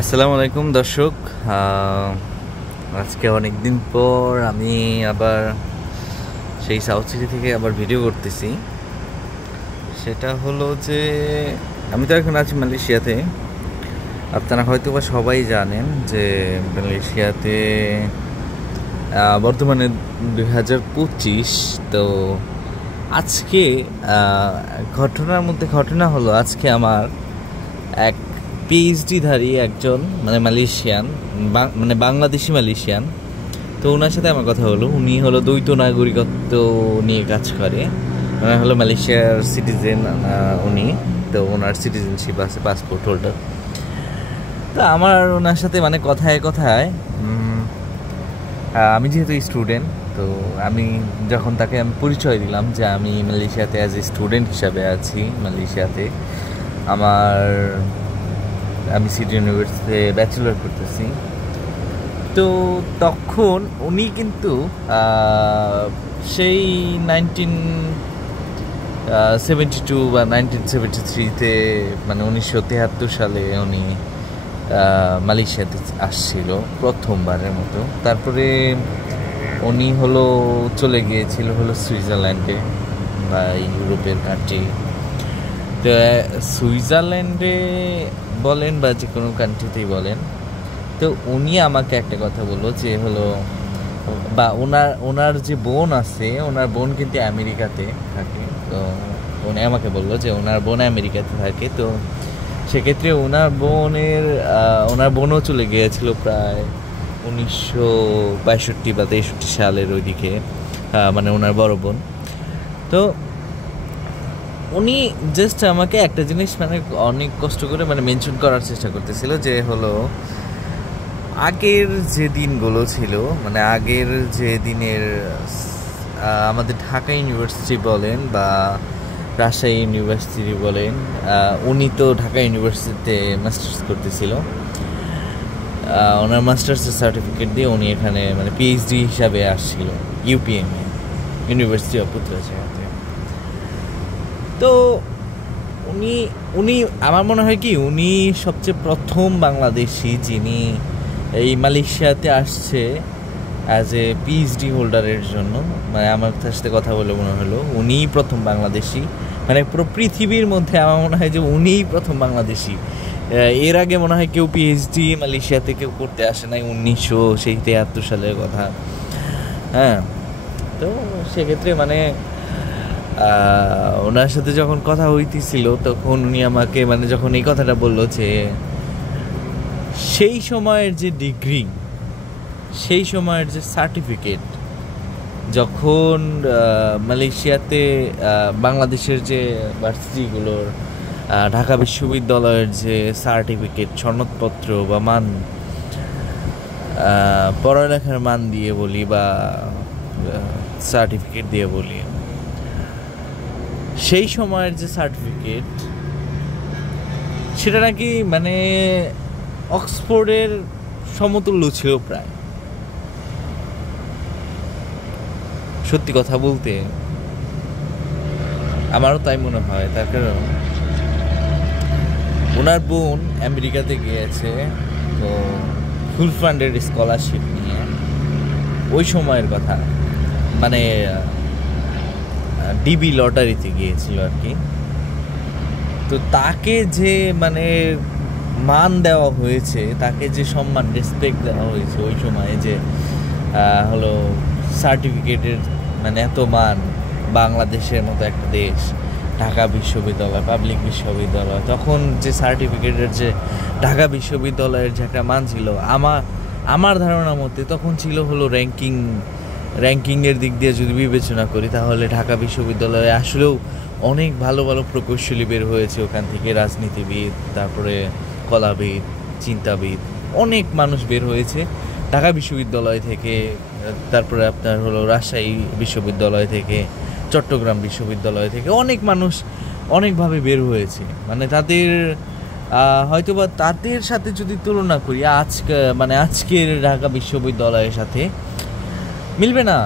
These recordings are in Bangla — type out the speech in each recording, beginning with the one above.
আসসালামু আলাইকুম দর্শক। আজকে অনেক দিন পর আমি আবার সেই সাউথ সিটি থেকে আবার ভিডিও করতেছি। সেটা হলো যে আমি তো এখন আছি মালয়েশিয়াতে। আপনারা হয়তো বা সবাই জানেন যে মালয়েশিয়াতে বর্তমানে 2025। তো আজকে ঘটনার মধ্যে ঘটনা হলো আজকে আমার এক পিএইচডিধারী একজন মালয়েশিয়ান, মানে বাংলাদেশি মালয়েশিয়ান। তো ওনার সাথে আমার কথা হলো। উনি হলো দ্বৈত নাগরিকত্ব নিয়ে কাজ করে। ওনার হলো মালয়েশিয়ার সিটিজেন উনি। তো ওনার সিটিজেনশিপ আছে, পাসপোর্ট হোল্ডার। তো আমার ওনার সাথে কথায় কথায় আমি যেহেতু স্টুডেন্ট, তো আমি যখন তাকে পরিচয় দিলাম যে আমি মালয়েশিয়াতে অ্যাজ এ স্টুডেন্ট হিসাবে আছি মালয়েশিয়াতে, আমি সিটি ইউনিভার্সিটিতে ব্যাচেলর করতেছি। তো তখন উনি কিন্তু সেই 1972 বা 1973-তে 1973 সালে উনি মালয়েশিয়াতে আসছিল প্রথমবারের মতো। তারপরে উনি চলে গিয়েছিল সুইজারল্যান্ডে বা ইউরোপের কান্ট্রি। তো সুইজারল্যান্ডে বলেন বা যে কোনো কান্ট্রিতেই বলেন, তো উনি আমাকে একটা কথা বললো যে বা ওনার যে বোন আছে, ওনার বোন কিন্তু আমেরিকাতে থাকে। তো উনি আমাকে বললো যে ওনার বোন আমেরিকাতে থাকে। তো সেক্ষেত্রে ওনার বোনও চলে গিয়েছিল প্রায় 1962 বা 63 সালের ওইদিকে, ওনার বড় বোন। তো উনি জাস্ট আমাকে একটা জিনিস অনেক কষ্ট করে মেনশন করার চেষ্টা করতেছিল যে আগের যে দিনগুলো ছিল, আগের যে দিনের আমাদের ঢাকা ইউনিভার্সিটি বলেন বা রাজশাহী ইউনিভার্সিটি বলেন, উনি তো ঢাকা ইউনিভার্সিটিতে মাস্টার্স করতেছিল। ওনার মাস্টার্সের সার্টিফিকেট দিয়ে উনি এখানে পিএইচডি হিসাবে আসছিল ইউপিএমে, ইউনিভার্সিটি অফ পুত্রাজায়াতে। তো উনি আমার মনে হয় কি উনি সবচেয়ে প্রথম বাংলাদেশি যিনি এই মালয়েশিয়াতে আসছে অ্যাজ এ পিএইচডি হোল্ডারের জন্য। আমার তার সাথে কথা বলে মনে হলো উনিই প্রথম বাংলাদেশি, পুরো পৃথিবীর মধ্যে আমার মনে হয় যে উনিই প্রথম বাংলাদেশি। এর আগে মনে হয় কেউ পিএইচডি মালয়েশিয়াতে কেউ করতে আসে নাই, 1973 সালের কথা। হ্যাঁ, তো সেক্ষেত্রে ওনার সাথে যখন কথা হইতেছিল তখন উনি আমাকে যখন এই কথাটা বললো যে সেই সময়ের যে ডিগ্রি, সেই সময়ের যে সার্টিফিকেট, যখন মালয়েশিয়াতে বাংলাদেশের যে ভার্সিটিগুলোর ঢাকা বিশ্ববিদ্যালয়ের যে সার্টিফিকেট, সনদপত্র বা মান, পড়ালেখার মান দিয়ে বলি বা সার্টিফিকেট দিয়ে বলি, সেই সময়ের যে সার্টিফিকেট সেটা নাকি অক্সফোর্ডের সমতুল্য ছিল প্রায়। সত্যি কথা বলতে আমারও তাই মনে হয়। তার কারণ ওনার বোন আমেরিকাতে গিয়েছে, তো ফুল ফান্ডেড স্কলারশিপ নিয়ে। ওই সময়ের কথা, ডিবি লটারিতে গিয়েছিল আর কি। তো তাকে যে মান দেওয়া হয়েছে, তাকে যে সম্মান, রেসপেক্ট দেওয়া হয়েছে ওই সময়ে, যে সার্টিফিকেটের এত মান, বাংলাদেশের মতো একটা দেশ, ঢাকা বিশ্ববিদ্যালয়, পাবলিক বিশ্ববিদ্যালয়, তখন যে সার্টিফিকেটের যে ঢাকা বিশ্ববিদ্যালয়ের যে একটা মান ছিল, আমার ধারণা মতে তখন ছিল র্যাঙ্কিংয়ের দিক দিয়ে যদি বিবেচনা করি, তাহলে ঢাকা বিশ্ববিদ্যালয়ে আসলেও অনেক ভালো ভালো প্রকৌশলী বের হয়েছে ওখান থেকে, রাজনীতিবিদ, তারপরে কলাবিদ, চিন্তাবিদ, অনেক মানুষ বের হয়েছে ঢাকা বিশ্ববিদ্যালয় থেকে। তারপরে আপনার রাজশাহী বিশ্ববিদ্যালয় থেকে, চট্টগ্রাম বিশ্ববিদ্যালয় থেকে অনেক মানুষ অনেকভাবে বের হয়েছে। তাদের হয়তোবা তাদের সাথে যদি তুলনা করি আজকের ঢাকা বিশ্ববিদ্যালয়ের সাথে মিলবে না,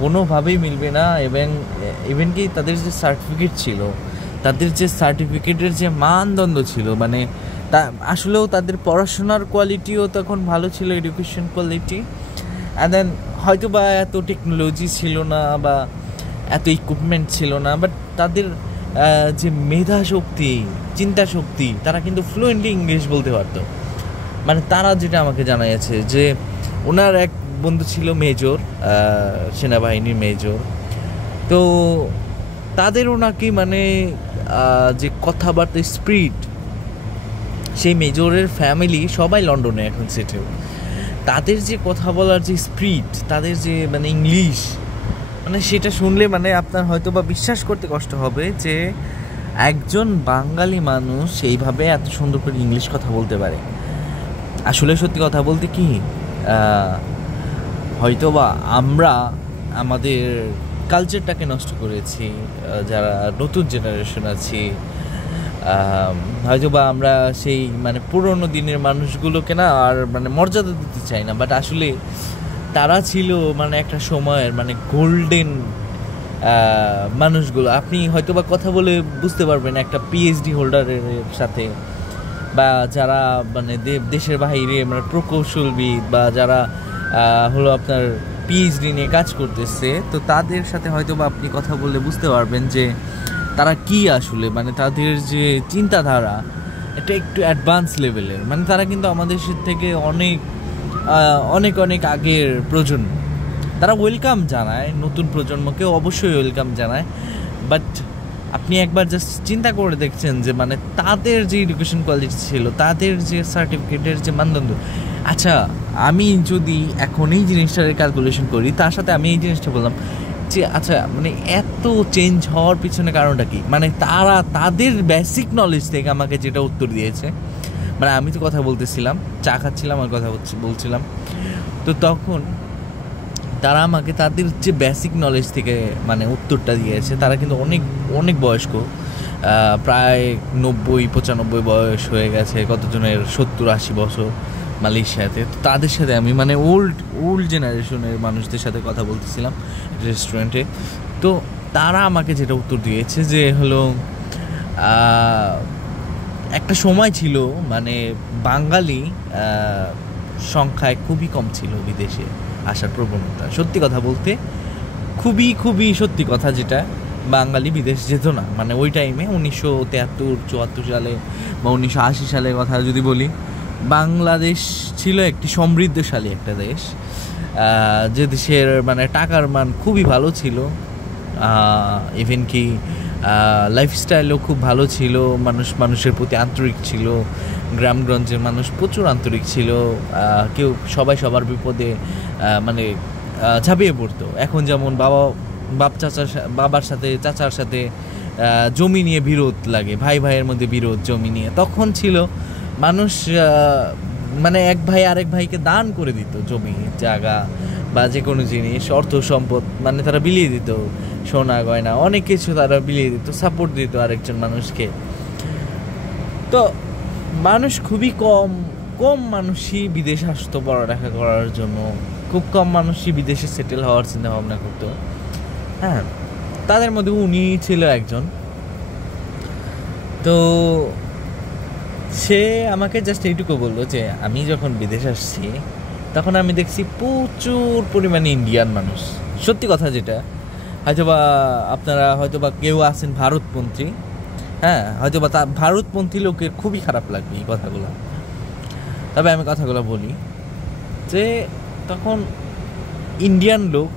কোনোভাবেই মিলবে না। ইভেন কি তাদের যে সার্টিফিকেট ছিল, তাদের যে সার্টিফিকেটের যে মানদণ্ড ছিল, তা আসলেও তাদের পড়াশোনার কোয়ালিটিও তখন ভালো ছিল, এডুকেশন কোয়ালিটি। অ্যান্ড দেন হয়তো বা এত টেকনোলজি ছিল না বা এত ইকুইপমেন্ট ছিল না, বাট তাদের যে মেধা শক্তি, চিন্তা শক্তি, তারা কিন্তু ফ্লুয়েন্টলি ইংলিশ বলতে পারতো। মানে তারা যেটা আমাকে জানাইছে যে ওনার এক বন্ধু ছিল মেজর, সেনাবাহিনীর মেজর, তো তাদের ওনাকে মানে যে কথাবার্তা স্পিড, সেই মেজরের ফ্যামিলি সবাই লন্ডনে এখন সেটেল, তাদের যে কথা বলার যে স্পিড, তাদের যে মানে ইংলিশ, মানে সেটা শুনলে মানে আপনার হয়তো বা বিশ্বাস করতে কষ্ট হবে যে একজন বাঙালি মানুষ এইভাবে এত সুন্দর করে ইংলিশ কথা বলতে পারে। আসলে সত্যি কথা বলতে কি, হয়তো বা আমরা আমাদের কালচারটাকে নষ্ট করেছি, যারা নতুন জেনারেশন আছি, হয়তো বা আমরা সেই মানে পুরোনো দিনের মানুষগুলোকে না আর মানে মর্যাদা দিতে চাই না, বাট আসলে তারা ছিল মানে একটা সময়ের মানে গোল্ডেন মানুষগুলো। আপনি হয়তো বা কথা বলে বুঝতে পারবেন একটা পিএইচডি হোল্ডারের সাথে, বা যারা মানে দেশের বাইরে মানে প্রকৌশলবিদ, বা যারা হলো আপনার পিএইচডি নিয়ে কাজ করতেছে, তো তাদের সাথে হয়তো বা আপনি কথা বললে বুঝতে পারবেন যে তারা কি আসলে মানে তাদের যে চিন্তাধারা এটা একটু অ্যাডভান্স লেভেলের। মানে তারা কিন্তু আমাদের থেকে অনেক অনেক অনেক আগের প্রজন্ম। তারা ওয়েলকাম জানায়, নতুন প্রজন্মকে অবশ্যই ওয়েলকাম জানায়, বাট আপনি একবার জাস্ট চিন্তা করে দেখছেন যে মানে তাদের যে এডুকেশন কোয়ালিটি ছিল, তাদের যে সার্টিফিকেটের যে মানদণ্ড। আচ্ছা, আমি যদি এখন এই জিনিসটার ক্যালকুলেশন করি, তার সাথে আমি এই জিনিসটা বললাম যে আচ্ছা মানে এত চেঞ্জ হওয়ার পিছনে কারণটা কি, মানে তারা তাদের বেসিক নলেজ থেকে আমাকে যেটা উত্তর দিয়েছে, মানে আমি তো কথা বলতেছিলাম, চা খাচ্ছিলাম আর কথা বলছিলাম, তো তখন তারা আমাকে তাদের যে বেসিক নলেজ থেকে মানে উত্তরটা দিয়েছে। তারা কিন্তু অনেক অনেক বয়স্ক, প্রায় 90-95 বয়স হয়ে গেছে, কতজনের 70-80 বছর মালয়েশিয়াতে। তো তাদের সাথে আমি মানে ওল্ড জেনারেশনের মানুষদের সাথে কথা বলতেছিলাম রেস্টুরেন্টে। তো তারা আমাকে যেটা উত্তর দিয়েছে যে হলো একটা সময় ছিল মানে বাঙালি সংখ্যায় খুবই কম ছিল বিদেশে আসার প্রবণতা। সত্যি কথা বলতে খুবই খুবই সত্যি কথা, যেটা বাঙালি বিদেশ যেত না মানে ওই টাইমে 1973-74 সালে বা 1980 সালের কথা যদি বলি, বাংলাদেশ ছিল একটি সমৃদ্ধশালী একটা দেশ, যে দেশের মানে টাকার মান খুবই ভালো ছিল, ইভেন কি লাইফস্টাইলও খুব ভালো ছিল, মানুষের প্রতি আন্তরিক ছিল, গ্রামগঞ্জের মানুষ প্রচুর আন্তরিক ছিল, কেউ সবাই সবার বিপদে মানে ঝাঁপিয়ে পড়তো। এখন যেমন বাবার সাথে চাচার সাথে জমি নিয়ে বিরোধ লাগে, ভাই ভাইয়ের মধ্যে বিরোধ জমি নিয়ে, তখন ছিল মানুষ মানে এক ভাই আরেক ভাইকে দান করে দিত, জমি জায়গা বা যে কোনো জিনিস, অর্থ সম্পদ, মানে তারা বিলিয়ে দিত, সোনা গয়না অনেক কিছু তারা বিলিয়ে দিত, সাপোর্ট দিত আরেকজন মানুষকে। তো মানুষ খুবই কম মানুষই বিদেশে আসতো পড়ালেখা করার জন্য, খুব কম মানুষই বিদেশে সেটেল হওয়ার চিন্তা ভাবনা করতো। হ্যাঁ, তাদের মধ্যে উনি ছিল একজন। তো সে আমাকে জাস্ট এইটুকু বললো যে আমি যখন বিদেশে আসছি তখন আমি দেখছি প্রচুর পরিমাণে ইন্ডিয়ান মানুষ। সত্যি কথা, যেটা হয়তোবা আপনারা হয়তোবা কেউ আছেন ভারতপন্থী, হ্যাঁ হয়তোবা ভারতপন্থী লোকের খুবই খারাপ লাগবে এই কথাগুলো, তবে আমি কথাগুলো বলি যে তখন ইন্ডিয়ান লোক,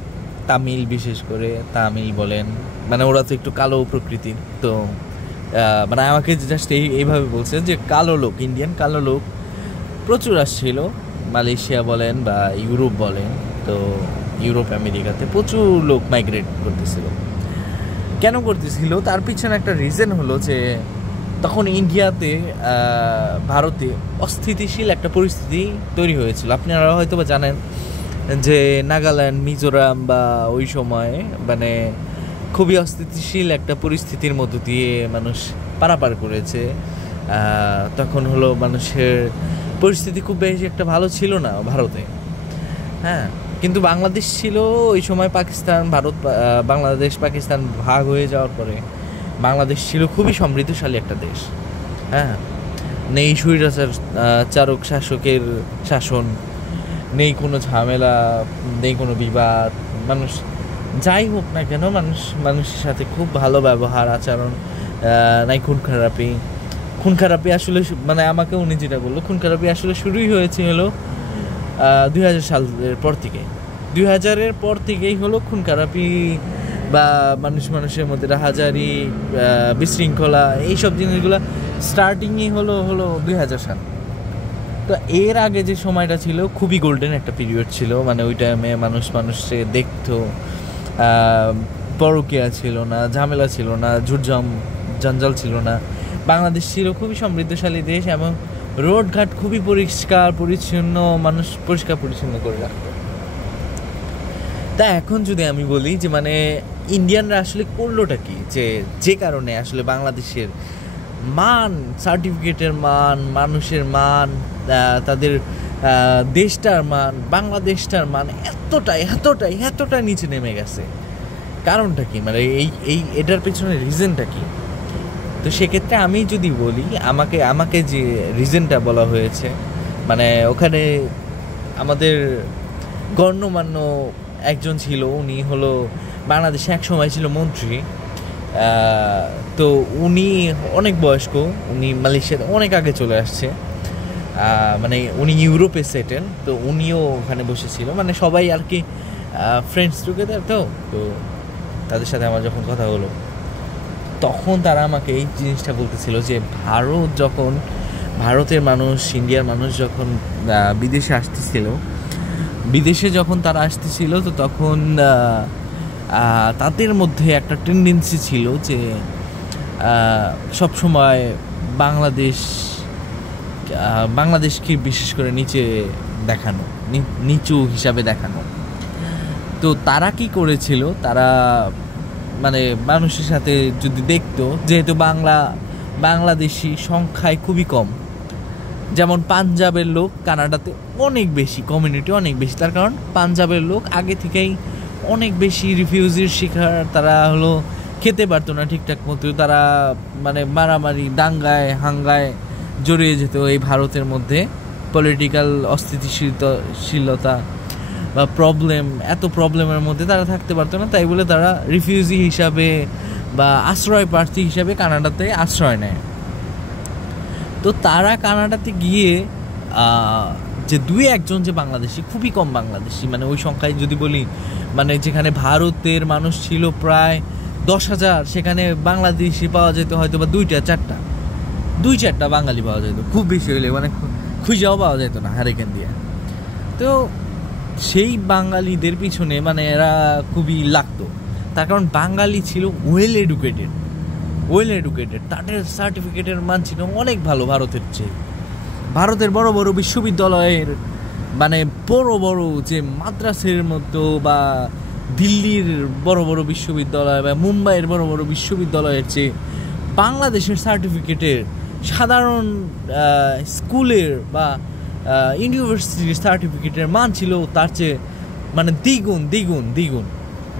তামিল বিশেষ করে তামিল বলেন, মানে ওরা তো একটু কালো প্রকৃতির, তো মানে আমাকে জাস্ট এইভাবে বলছে যে ইন্ডিয়ান কালো লোক প্রচুর আসছিল মালয়েশিয়া বলেন বা ইউরোপ বলেন, তো ইউরোপ আমেরিকাতে প্রচুর লোক মাইগ্রেট করতেছিল। কেন করতেছিল তার পিছনে একটা রিজন হলো যে তখন ইন্ডিয়াতে ভারতে অস্থিতিশীল একটা পরিস্থিতি তৈরি হয়েছিল। আপনারা হয়তো বা জানেন যে নাগাল্যান্ড, মিজোরাম বা ওই সময় মানে খুবই অস্থিতিশীল একটা পরিস্থিতির মধ্য দিয়ে মানুষ পারাপার করেছে। তখন হলো মানুষের পরিস্থিতি খুব বেশি একটা ভালো ছিল না ভারতে, হ্যাঁ, কিন্তু বাংলাদেশ ছিল ওই সময় বাংলাদেশ পাকিস্তান ভাগ হয়ে যাওয়ার পরে বাংলাদেশ ছিল খুবই সমৃদ্ধশালী একটা দেশ, হ্যাঁ। নেই স্বৈরাচার চারক শাসকের শাসন, নেই কোনো ঝামেলা, নেই কোনো বিবাদ, মানুষ যাই হোক না কেন মানুষের সাথে খুব ভালো ব্যবহার আচরণ, নাই খুন খারাপি আসলে মানে আমাকে উনি যেটা বললো, খুন খারাপি আসলে শুরুই হয়েছে হলো 2000 সালের পর থেকে। 2000-এর পর থেকেই হলো খুন খারাপি বা মানুষের মধ্যে রাহাজারি, বিশৃঙ্খলা, এইসব জিনিসগুলো স্টার্টিংই হলো 2000 সাল। তো এর আগে যে সময়টা ছিল খুবই গোল্ডেন একটা পিরিয়ড ছিল, মানে ওই টাইমে মানুষে দেখতো, পরকীয়া ছিল না, ঝামেলা ছিল না, জঞ্জাল ছিল না। বাংলাদেশ ছিল খুবই সমৃদ্ধশালী দেশ এবং রোডঘাট খুবই পরিষ্কার পরিচ্ছন্ন, মানুষ পরিষ্কার পরিচ্ছন্ন করে রাখতো। তা এখন যদি আমি বলি যে মানে ইন্ডিয়ানরা আসলে করলোটা কি, যে কারণে আসলে বাংলাদেশের মান, সার্টিফিকেটের মান, মানুষের মান, তাদের দেশটার মান, বাংলাদেশটার মান এতটাই নিচে নেমে গেছে, কারণটা কি, মানে এটার পেছনে রিজনটা কি? তো সেক্ষেত্রে আমি যদি বলি, আমাকে যে রিজনটা বলা হয়েছে, মানে ওখানে আমাদের গণ্যমান্য একজন ছিল, উনি হলো বাংলাদেশে এক সময় ছিল মন্ত্রী। তো উনি অনেক বয়স্ক, উনি মালয়েশিয়াতে অনেক আগে চলে আসছে, মানে উনি ইউরোপে সেটেল, তো উনিও ওখানে বসেছিল, মানে সবাই আর কি ফ্রেন্ডস টুগেদার। তো তাদের সাথে আমার যখন কথা হলো তখন তারা আমাকে এই জিনিসটা বলতেছিল যে ভারতের মানুষ, ইন্ডিয়ার মানুষ যখন বিদেশে যখন তারা আসতেছিল, তো তখন তাদের মধ্যে একটা টেন্ডেন্সি ছিল যে সবসময় বাংলাদেশকে বিশেষ করে নিচু হিসাবে দেখানো। তো তারা কি করেছিল, তারা মানে মানুষের সাথে যদি দেখতো, যেহেতু বাংলাদেশি সংখ্যায় খুবই কম, যেমন পাঞ্জাবের লোক কানাডাতে অনেক বেশি, কমিউনিটি অনেক বেশি, তার কারণ পাঞ্জাবের লোক আগে থেকেই অনেক বেশি রিফিউজির শিকার, তারা হলো খেতে পারতো না ঠিকঠাক মতো, তারা মানে মারামারি, দাঙ্গায় হাঙ্গায় জড়িয়ে যেত এই ভারতের মধ্যে। পলিটিক্যাল অস্থিতিশীলতা বা প্রবলেমের মধ্যে তারা থাকতে পারতো না, তাই বলে তারা রিফিউজি হিসাবে বা আশ্রয় প্রার্থী হিসাবে কানাডাতে আশ্রয় নেয়। তো তারা কানাডাতে গিয়ে যে 2-1 যে বাংলাদেশি, খুবই কম বাংলাদেশি, মানে ওই সংখ্যায় যদি বলি, মানে যেখানে ভারতের মানুষ ছিল প্রায় 10,000, সেখানে বাংলাদেশি পাওয়া যেত হয়তো বা 2-4টা বাঙালি পাওয়া যেত, খুব বেশি হইলে, মানে খুঁজেও পাওয়া যেত না হারিকেন দিয়ে। তো সেই বাঙালিদের পিছনে মানে এরা খুবই লাগতো, তার কারণ বাঙালি ছিল ওয়েল এডুকেটেড, তাদের সার্টিফিকেটের মান ছিল অনেক ভালো ভারতের চেয়ে। ভারতের বড় বড় বিশ্ববিদ্যালয়ের, মানে বড় যে মাদ্রাসের মতো, বা দিল্লির বড় বড় বিশ্ববিদ্যালয় বা মুম্বাইয়ের বড় বড় বিশ্ববিদ্যালয়ের চেয়ে বাংলাদেশের সার্টিফিকেটের, সাধারণ স্কুলের বা ইউনিভার্সিটির সার্টিফিকেটের মান ছিল তার চেয়ে মানে দ্বিগুণ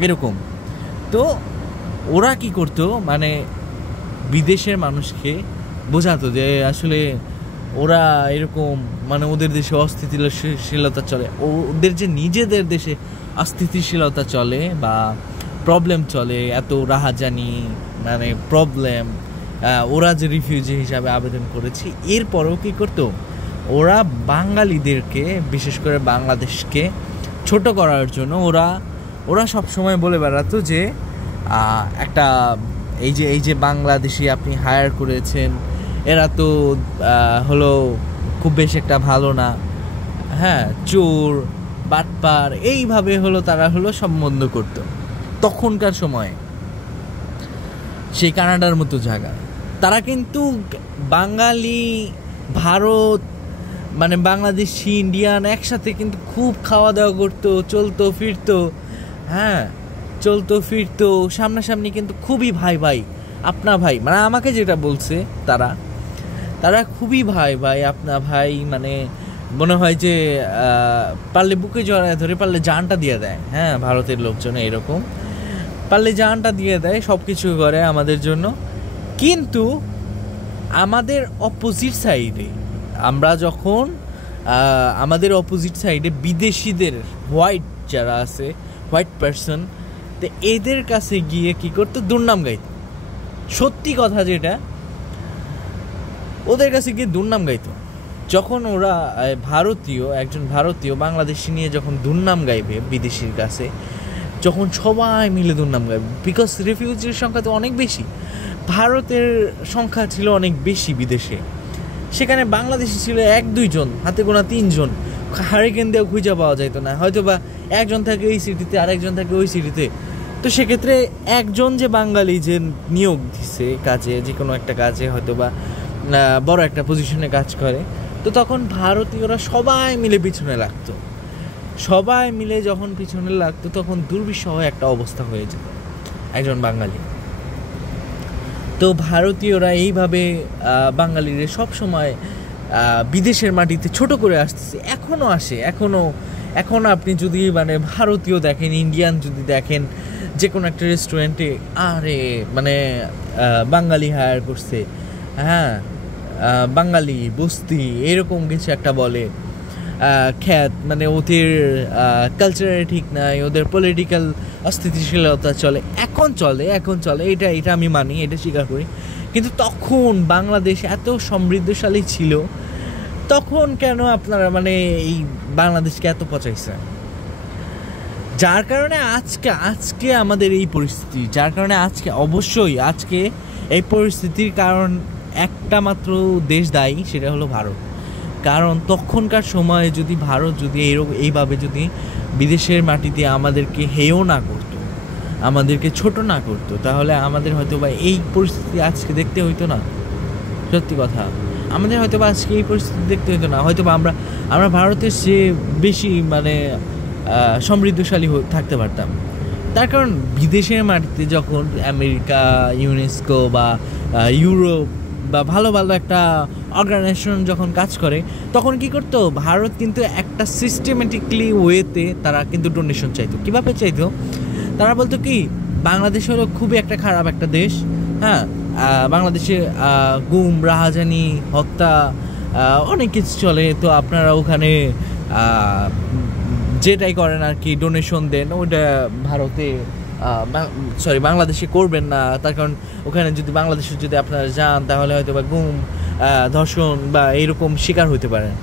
এরকম। তো ওরা কি করতো, মানে বিদেশের মানুষকে বোঝাতো যে আসলে ওরা এরকম, মানে ওদের দেশে অস্থিতিশীলতা চলে, ওদের যে নিজেদের দেশে অস্থিতিশীলতা চলে বা প্রবলেম চলে, এত রাহাজানি, মানে প্রবলেম, ওরা যে রিফিউজি হিসাবে আবেদন করেছে, এরপরেও কি করতো, ওরা বাঙালিদেরকে, বিশেষ করে বাংলাদেশকে ছোট করার জন্য ওরা সবসময় বলে বেড়াতো যে একটা এই যে বাংলাদেশি আপনি হায়ার করেছেন, এরা তো হলো খুব বেশি একটা ভালো না, হ্যাঁ, চোর বাটপার, এইভাবে হলো তারা হলো সম্বন্ধ করতো। তখনকার সময়ে সেই কানাডার মতো জায়গা, তারা কিন্তু বাঙালি, ভারত, মানে বাংলাদেশি, ইন্ডিয়ান একসাথে কিন্তু খুব খাওয়া দাওয়া করতো, চলতো ফিরতো, সামনাসামনি কিন্তু খুবই ভাই আপনা ভাই, মানে আমাকে যেটা বলছে তারা খুবই ভাই আপনা ভাই, মানে মনে হয় যে পারলে বুকে জড়ায় ধরে, পারলে জানটা দিয়ে দেয়। হ্যাঁ, ভারতের লোকজন এরকম, পারলে জানটা দিয়ে দেয়, সব কিছু করে আমাদের জন্য। কিন্তু আমাদের অপোজিট সাইডে আমরা যখন আমাদের অপোজিট সাইডে বিদেশিদের হোয়াইট যারা আছে, হোয়াইট পারসন, তো এদের কাছে গিয়ে কি করতো, দুর্নাম গাইত। সত্যি কথা যেটা, ওদের কাছে গিয়ে দুর্নাম গাইতো। যখন ওরা একজন ভারতীয় বাংলাদেশি নিয়ে যখন দুর্নাম গাইবে বিদেশির কাছে, যখন সবাই মিলে দুর্নাম গাইবে, বিকজ রিফিউজির সংখ্যা তো অনেক বেশি, ভারতের সংখ্যা ছিল অনেক বেশি বিদেশে, সেখানে বাংলাদেশি ছিল 1-2 জন, হাতে গোনা 3 জন, হারিকেন দিয়েও খুঁজে পাওয়া যেত না, হয়তো বা একজন থাকে এই সিটিতে আরেকজন থাকে ওই সিটিতে। তো সেক্ষেত্রে একজন যে বাঙালি যে নিয়োগ দিছে কাজে, যে কোনো একটা কাজে হয়তো বা বড় একটা পজিশনে কাজ করে, তো তখন ভারতীয়রা সবাই মিলে পিছনে লাগতো। সবাই মিলে যখন পিছনে লাগতো তখন দুর্বিষহ একটা অবস্থা হয়ে যেত একজন বাঙালি। তো ভারতীয়রা এইভাবে বাঙালিরা সবসময় বিদেশের মাটিতে ছোট করে আসতেছে, এখনও আসে, এখন আপনি যদি মানে ভারতীয় দেখেন, ইন্ডিয়ান যদি দেখেন যে কোনো একটা রেস্টুরেন্টে, আরে মানে বাঙালি হায়ার করছে, হ্যাঁ বাঙালি বস্তি এরকম কিছু একটা বলে, খ্যাত, মানে ওদের কালচারে ঠিক নাই, ওদের পলিটিক্যাল অস্থিতিশীলতা এখন চলে, এটা আমি মানি, এটা স্বীকার করি। কিন্তু তখন বাংলাদেশ এত সমৃদ্ধশালী ছিল, তখন কেন আপনারা মানে এই বাংলাদেশকে এত পচাইছে? যার কারণে আজকে আমাদের এই পরিস্থিতি, যার কারণে অবশ্যই আজকে এই পরিস্থিতির কারণ একটা মাত্র দেশ দায়ী, সেটা হলো ভারত। কারণ তখনকার সময়ে যদি ভারত যদি এইভাবে যদি বিদেশের মাটিতে আমাদেরকে হেয় না করতো, আমাদেরকে ছোট না করতো, তাহলে আমাদের হয়তো বা এই পরিস্থিতি আজকে দেখতে হইতো না। সত্যি কথা, আমাদের হয়তো বা আজকে এই পরিস্থিতি দেখতে হইতো না। হয়তো বা আমরা ভারতের চেয়ে বেশি মানে সমৃদ্ধশালী থাকতে পারতাম। তার কারণ বিদেশের মাটিতে যখন আমেরিকা, ইউনেস্কো বা ইউরোপ বা ভালো একটা অর্গানাইজেশন যখন কাজ করে, তখন কি করতো, ভারত কিন্তু একটা সিস্টেমেটিকলি ওয়েতে তারা কিন্তু ডোনেশন চাইতো। কীভাবে চাইতো? তারা বলতো কি, বাংলাদেশ হলো খুবই একটা খারাপ একটা দেশ, হ্যাঁ, বাংলাদেশে গুম, রাহাজানি, হত্যা অনেক কিছু চলে, তো আপনারা ওখানে যেটাই করেন আর কি, ডোনেশন দেন, ওইটা বাংলাদেশে করবেন না। তার কারণ ওখানে যদি বাংলাদেশে যদি আপনারা যান, তাহলে হয়তো বা গুম, ধর্ষণ বা এরকম শিকার হতে পারেন।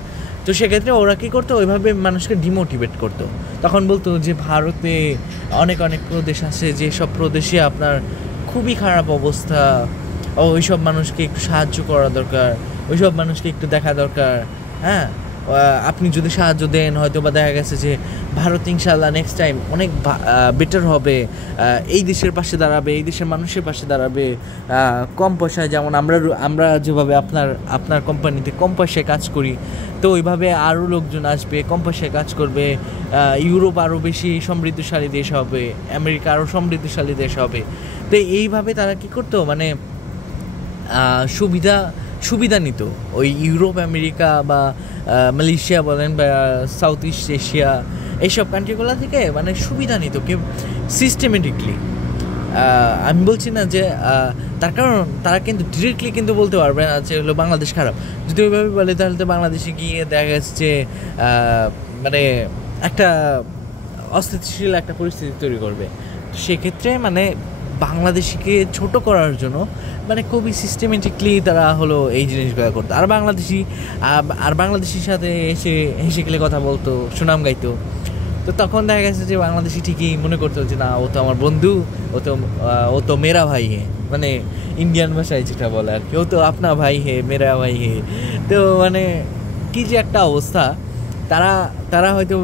তো সেক্ষেত্রে ওরা কী করতো, ওইভাবে মানুষকে ডিমোটিভেট করতো। তখন বলতো যে ভারতে অনেক প্রদেশ আছে, যেসব প্রদেশে আপনার খুবই খারাপ অবস্থা, ওইসব মানুষকে একটু সাহায্য করা দরকার, ওইসব মানুষকে একটু দেখা দরকার, হ্যাঁ, আপনি যদি সাহায্য দেন, হয়তো বা দেখা গেছে যে ভারত ইনশাল্লাহ নেক্সট টাইম অনেক বেটার হবে, এই দেশের পাশে দাঁড়াবে, এই দেশের মানুষের পাশে দাঁড়াবে, কম পয়সায়, যেমন আমরা যেভাবে আপনার কোম্পানিতে কম পয়সায় কাজ করি, তো ওইভাবে আরও লোকজন আসবে, কম পয়সায় কাজ করবে, ইউরোপ আরও বেশি সমৃদ্ধশালী দেশ হবে, আমেরিকা আরও সমৃদ্ধশালী দেশ হবে। তো এইভাবে তারা কী করতো, মানে সুবিধা নিত ওই ইউরোপ, আমেরিকা বা মালয়েশিয়া বলেন বা সাউথ ইস্ট এশিয়া, এইসব কান্ট্রিগুলো থেকে মানে সুবিধা নিত কেউ সিস্টেমেটিকলি। আমি বলছি না যে তার কারণ তারা কিন্তু ডিরেক্টলি কিন্তু বলতে পারবে না যে হলো বাংলাদেশ খারাপ। যদি ওইভাবে বলে তাহলে তো বাংলাদেশে গিয়ে দেখা যাচ্ছে মানে একটা অস্থিতিশীল একটা পরিস্থিতি তৈরি করবে। তো সেক্ষেত্রে মানে বাংলাদেশিকে ছোট করার জন্য মানে খুবই সিস্টেমেটিকলি তারা হলো এই জিনিসগুলো করতো। আর বাংলাদেশির সাথে হেসে খেলে কথা বলতো, সুনাম গাইতো। তো তখন দেখা গেছে যে বাংলাদেশি ঠিকই মনে করতো যে না, ও তো আমার বন্ধু, ও তো মেরা ভাই হে, মানে ইন্ডিয়ান ভাষায় যেটা বলে আর কি, ও তো আপনা ভাই হে, মেরা ভাই হে। তো মানে কি যে একটা অবস্থা, তারা হয়তো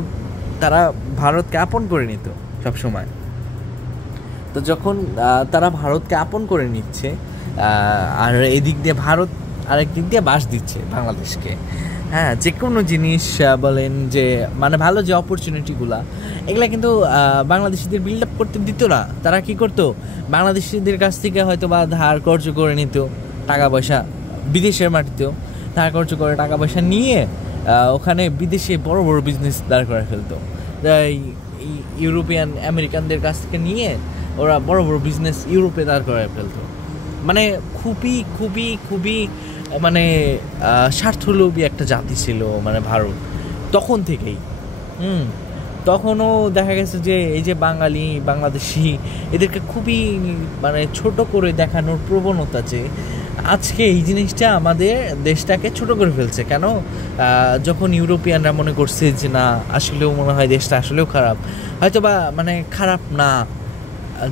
ভারতকে আপন করে নিত সবসময়। তো যখন তারা ভারতকে আপন করে নিচ্ছে, আর এদিক দিয়ে ভারত আরেক দিক দিয়ে বাস দিচ্ছে বাংলাদেশকে, হ্যাঁ, যে কোনো জিনিস বলেন যে মানে ভালো যে অপরচুনিটিগুলা, এগুলা কিন্তু বাংলাদেশিদের বিল্ড আপ করতে দিত না। তারা কি করতো, বাংলাদেশিদের কাছ থেকে হয়তো বা ধার কর্জ করে নিত টাকা পয়সা, বিদেশের মাটিতেও ধার কর্জ করে টাকা পয়সা নিয়ে ওখানে বিদেশে বড় বড় বিজনেস দাঁড় করে ফেলতো। ইউরোপিয়ান আমেরিকানদের কাছ থেকে নিয়ে ওরা বড় বড় বিজনেস ইউরোপে দাঁড় করে ফেলতো। মানে খুবই খুবই খুবই মানে স্বার্থলোভী একটা জাতি ছিল মানে ভারত তখন থেকেই। তখনও দেখা গেছে যে এই যে বাংলাদেশি এদেরকে খুবই মানে ছোট করে দেখানোর প্রবণতা, যে আজকে এই জিনিসটা আমাদের দেশটাকে ছোট করে ফেলছে। কেন? যখন ইউরোপিয়ানরা মনে করছে যে না, আসলেও মনে হয় দেশটা আসলেও খারাপ, হয়তো বা মানে খারাপ না,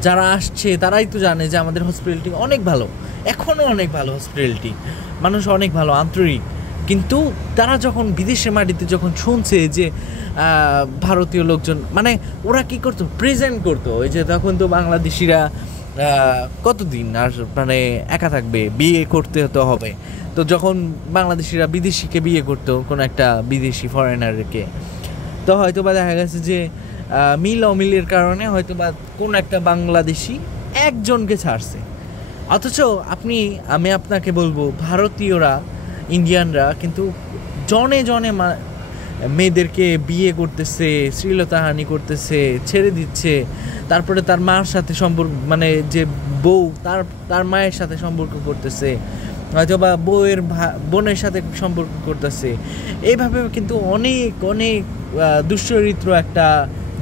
যারা আসছে তারাই তো জানে যে আমাদের হসপিটালিটি অনেক ভালো, এখনও অনেক ভালো হসপিটালিটি, মানুষ অনেক ভালো, আন্তরিক। কিন্তু তারা যখন বিদেশের মাটিতে যখন শুনছে যে ভারতীয় লোকজন, মানে ওরা কি করতো, প্রেজেন্ট করতো, ওই যে তখন তো বাংলাদেশিরা কতদিন আর মানে একা থাকবে, বিয়ে করতে তো হবে। তো যখন বাংলাদেশিরা বিদেশিকে বিয়ে করতো, কোনো একটা বিদেশি ফরেনারকে, তো হয়তো বা দেখা গেছে যে মিল অমিলের কারণে হয়তো বা কোনো একটা বাংলাদেশি একজনকে ছাড়ছে। অথচ আমি আপনাকে বলবো, ভারতীয়রা, ইন্ডিয়ানরা কিন্তু জনে জনে মেয়েদেরকে বিয়ে করতেছে, শ্লীলতাহানি করতেছে, ছেড়ে দিচ্ছে, তারপরে তার মার সাথে সম্পর্ক, মানে যে বউ তার মায়ের সাথে সম্পর্ক করতেছে, হয়তো বা বউয়ের বোনের সাথে সম্পর্ক করতেছে। এইভাবে কিন্তু অনেক অনেক দুশ্চরিত্র একটা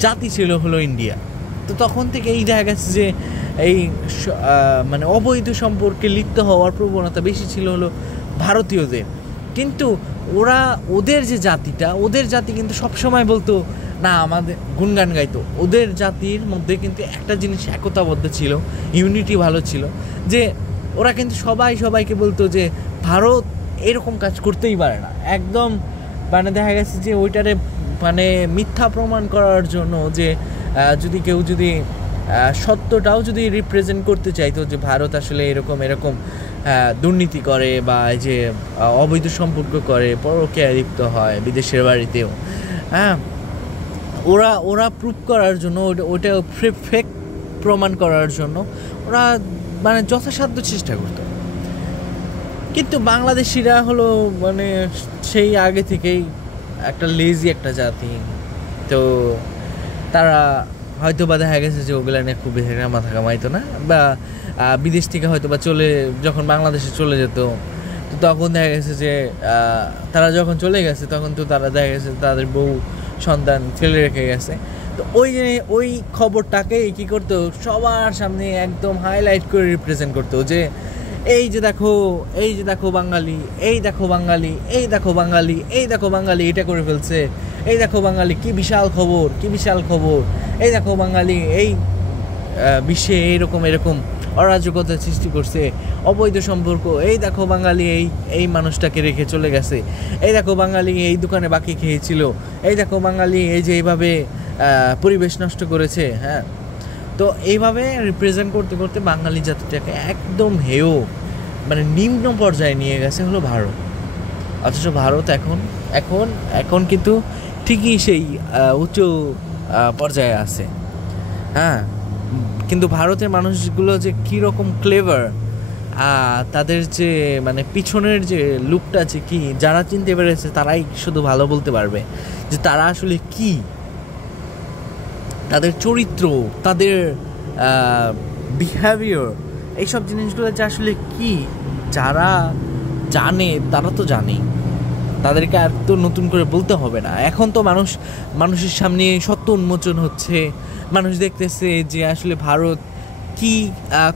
জাতি ছিল হলো ইন্ডিয়া। তো তখন থেকে এই দেখা গেছে যে এই মানে অবৈধ সম্পর্কে লিপ্ত হওয়ার প্রবণতা বেশি ছিল হলো ভারতীয়দের। কিন্তু ওদের যে জাতিটা, ওদের জাতি কিন্তু সবসময় বলতো না, আমাদের গুণগান গাইতো। ওদের জাতির মধ্যে কিন্তু একটা জিনিস একতাবদ্ধ ছিল, ইউনিটি ভালো ছিল, যে ওরা কিন্তু সবাইকে বলতো যে ভারত এরকম কাজ করতেই পারে না। একদম মানে দেখা গেছে যে ওইটারে মানে মিথ্যা প্রমাণ করার জন্য, যে যদি কেউ যদি সত্যটাও যদি রিপ্রেজেন্ট করতে চাইতো যে ভারত আসলে এরকম দুর্নীতি করে, বা এই যে অবৈধ সম্পর্ক করে, পরকীয়ায় লিপ্ত হয় বিদেশের বাড়িতেও, হ্যাঁ, ওরা প্রুভ করার জন্য, ওটা ফেক প্রমাণ করার জন্য ওরা মানে যথাসাধ্য চেষ্টা করতো। কিন্তু বাংলাদেশিরা হলো মানে সেই আগে থেকেই একটা লেজি একটা জাতি। তো তারা হয়তো বা দেখা গেছে যে ওগুলা নিয়ে খুব বেশি মাথা কামাইতো না, বা বিদেশ থেকে হয়তো বা যখন বাংলাদেশে চলে যেত, তো তখন দেখা গেছে যে তারা যখন চলে গেছে তখন তো তারা দেখা গেছে তাদের বউ সন্তান ফেলে রেখে গেছে। তো ওই খবরটাকে কী করতো, সবার সামনে একদম হাইলাইট করে রিপ্রেজেন্ট করতো, যে এই যে দেখো বাঙালি, এই দেখো বাঙালি, এই দেখো বাঙালি, এই দেখো বাঙালি এটা করে ফেলছে, এই দেখো বাঙালি কি বিশাল খবর, এই দেখো বাঙালি এই বিশ্বে এরকম অরাজকতা সৃষ্টি করছে, অবৈধ সম্পর্ক, এই দেখো বাঙালি এই মানুষটাকে রেখে চলে গেছে, এই দেখো বাঙালি এই দোকানে বাকি খেয়েছিল, এই দেখো বাঙালি এই যে এইভাবে পরিবেশ নষ্ট করেছে। হ্যাঁ, তো এইভাবে রিপ্রেজেন্ট করতে করতে বাঙালি জাতিটাকে একদম হেয় মানে নিম্ন পর্যায়ে নিয়ে গেছে হলো ভারত। অথচ ভারত এখন কিন্তু ঠিকই সেই উচ্চ পর্যায়ে আছে। হ্যাঁ, কিন্তু ভারতের মানুষগুলো যে কীরকম ক্লেভার, তাদের যে মানে পিছনের যে লুকটা আছে, কি যারা চিনতে পেরেছে তারাই শুধু ভালো বলতে পারবে যে তারা আসলে কি, তাদের চরিত্র, তাদের বিহেভিয়ার, এইসব জিনিসগুলো যে আসলে কি, যারা জানে তারা তো জানে, তাদেরকে আর তো নতুন করে বলতে হবে না। এখন তো মানুষের সামনে সত্য উন্মোচন হচ্ছে, মানুষ দেখতেছে যে আসলে ভারত কি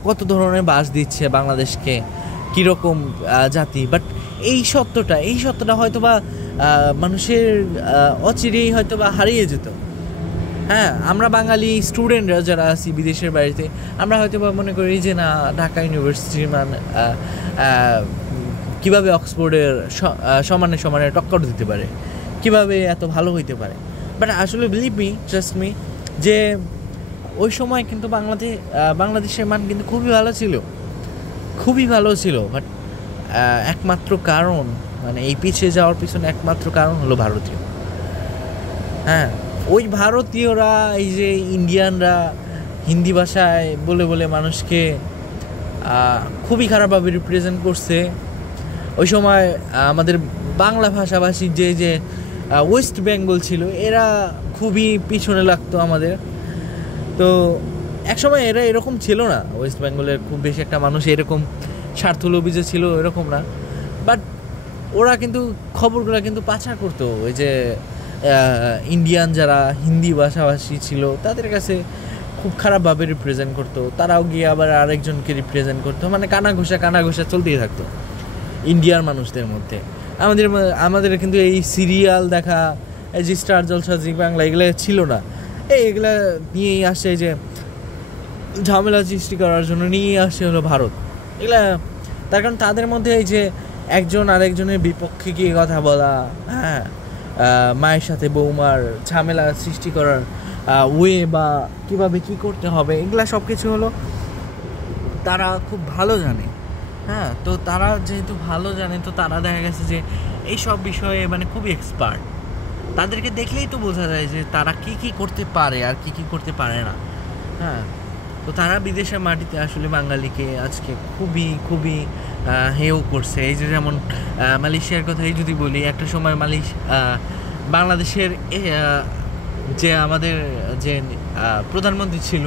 কত ধরনের বাস দিচ্ছে বাংলাদেশকে, কীরকম জাতি। বাট এই সত্যটা হয়তো বা মানুষের অচিরেই হয়তো বা হারিয়ে যেত। হ্যাঁ, আমরা বাঙালি স্টুডেন্টরা যারা আছি বিদেশের বাড়িতে, আমরা হয়তো বা মনে করি যে না, ঢাকা ইউনিভার্সিটির কীভাবে অক্সফোর্ডের সমানে টক্কর দিতে পারে, কীভাবে এত ভালো হইতে পারে। বাট আসলে বিলিভ মি, ট্রাস্ট মি, যে ওই সময় কিন্তু বাংলাদেশের মান কিন্তু খুবই ভালো ছিল। বাট একমাত্র কারণ, মানে এই পিছিয়ে যাওয়ার পিছনে একমাত্র কারণ হলো ভারতীয়। হ্যাঁ, ওই ভারতীয়রা, এই যে ইন্ডিয়ানরা হিন্দি ভাষায় বলে মানুষকে খুবই খারাপভাবে রিপ্রেজেন্ট করছে। ওই সময় আমাদের বাংলা ভাষাভাষী যে ওয়েস্ট বেঙ্গল ছিল, এরা খুবই পিছনে লাগতো আমাদের। তো একসময় এরা এরকম ছিল না, ওয়েস্ট বেঙ্গলের খুব বেশি একটা মানুষ এরকম স্বার্থলোভী যে ছিল এরকম না। বাট ওরা কিন্তু খবরগুলো কিন্তু পাচার করতো। ওই যে ইন্ডিয়ান যারা হিন্দি ভাষাভাষী ছিল তাদের কাছে খুব খারাপভাবে রিপ্রেজেন্ট করতো, তারাও গিয়ে আবার আরেকজনকে রিপ্রেজেন্ট করতো, মানে কানাঘুষা চলতেই থাকতো ইন্ডিয়ার মানুষদের মধ্যে। আমাদের কিন্তু এই সিরিয়াল দেখা, এই যে স্টার জলসা, জি বাংলা, এগুলো ছিল না। এগুলা নিয়েই আসে যে ঝামেলা সৃষ্টি করার জন্য নিয়ে আসে হলো ভারত। এগুলা তার কারণ তাদের মধ্যে এই যে একজন আরেকজনের বিপক্ষে গিয়ে কথা বলা, হ্যাঁ, মায়ের সাথে বৌমার ঝামেলা সৃষ্টি করার ওয়ে বা কীভাবে কী করতে হবে, এগুলা সব কিছু হলো তারা খুব ভালো জানে। হ্যাঁ, তো তারা যেহেতু ভালো জানে, তো তারা দেখা গেছে যে এই সব বিষয়ে মানে খুবই এক্সপার্ট। তাদেরকে দেখলেই তো বোঝা যায় যে তারা কী কী করতে পারে আর কী কী করতে পারে না। হ্যাঁ, তো তারা বিদেশের মাটিতে আসলে বাঙালিকে আজকে খুবই খুবই হেয় করছে। এই যে যেমন মালয়েশিয়ার কথাই যদি বলি, একটা সময় বাংলাদেশের যে আমাদের যে প্রধানমন্ত্রী ছিল,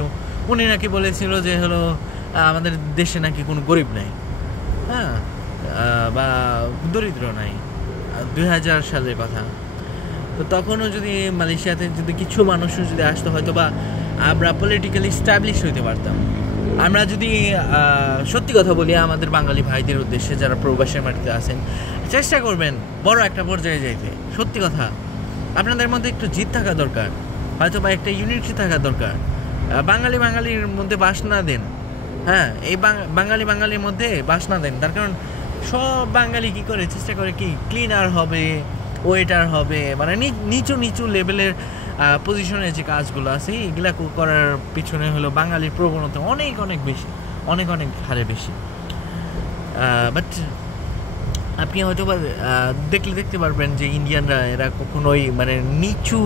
উনি নাকি বলেছিল যে হলো আমাদের দেশে নাকি কোনো গরিব নাই, হ্যাঁ, বা দরিদ্র নাই, 2000 সালের কথা। তো তখনও যদি মালয়েশিয়াতে যদি কিছু মানুষও যদি আসতো, হয়তো বা আমরা পলিটিক্যালি স্ট্যাবলিশ হইতে পারতাম। আমরা যদি সত্যি কথা বলি আমাদের বাঙালি ভাইদের উদ্দেশ্যে, যারা প্রবাসের মাটিতে আছেন, চেষ্টা করবেন বড় একটা পর্যায়ে যাইতে। সত্যি কথা, আপনাদের মধ্যে একটু জিদ থাকা দরকার, হয়তো বা একটা ইউনিটি থাকা দরকার। বাঙালির মধ্যে বাস না দেন। হ্যাঁ, এই বাঙালির মধ্যে বাস না দেন। তার কারণ সব বাঙালি কী করে চেষ্টা করে কি ক্লিনার হবে, ওয়েটার হবে, মানে নিচু লেভেলের পজিশনের যে কাজগুলো আছে এগুলা করার পিছনে হলো বাঙালির প্রবণতা অনেক বেশি, অনেক হারে বেশি। বাট আপনি হয়তো বা দেখতে পারবেন যে ইন্ডিয়ানরা এরা কখনোই মানে নিচু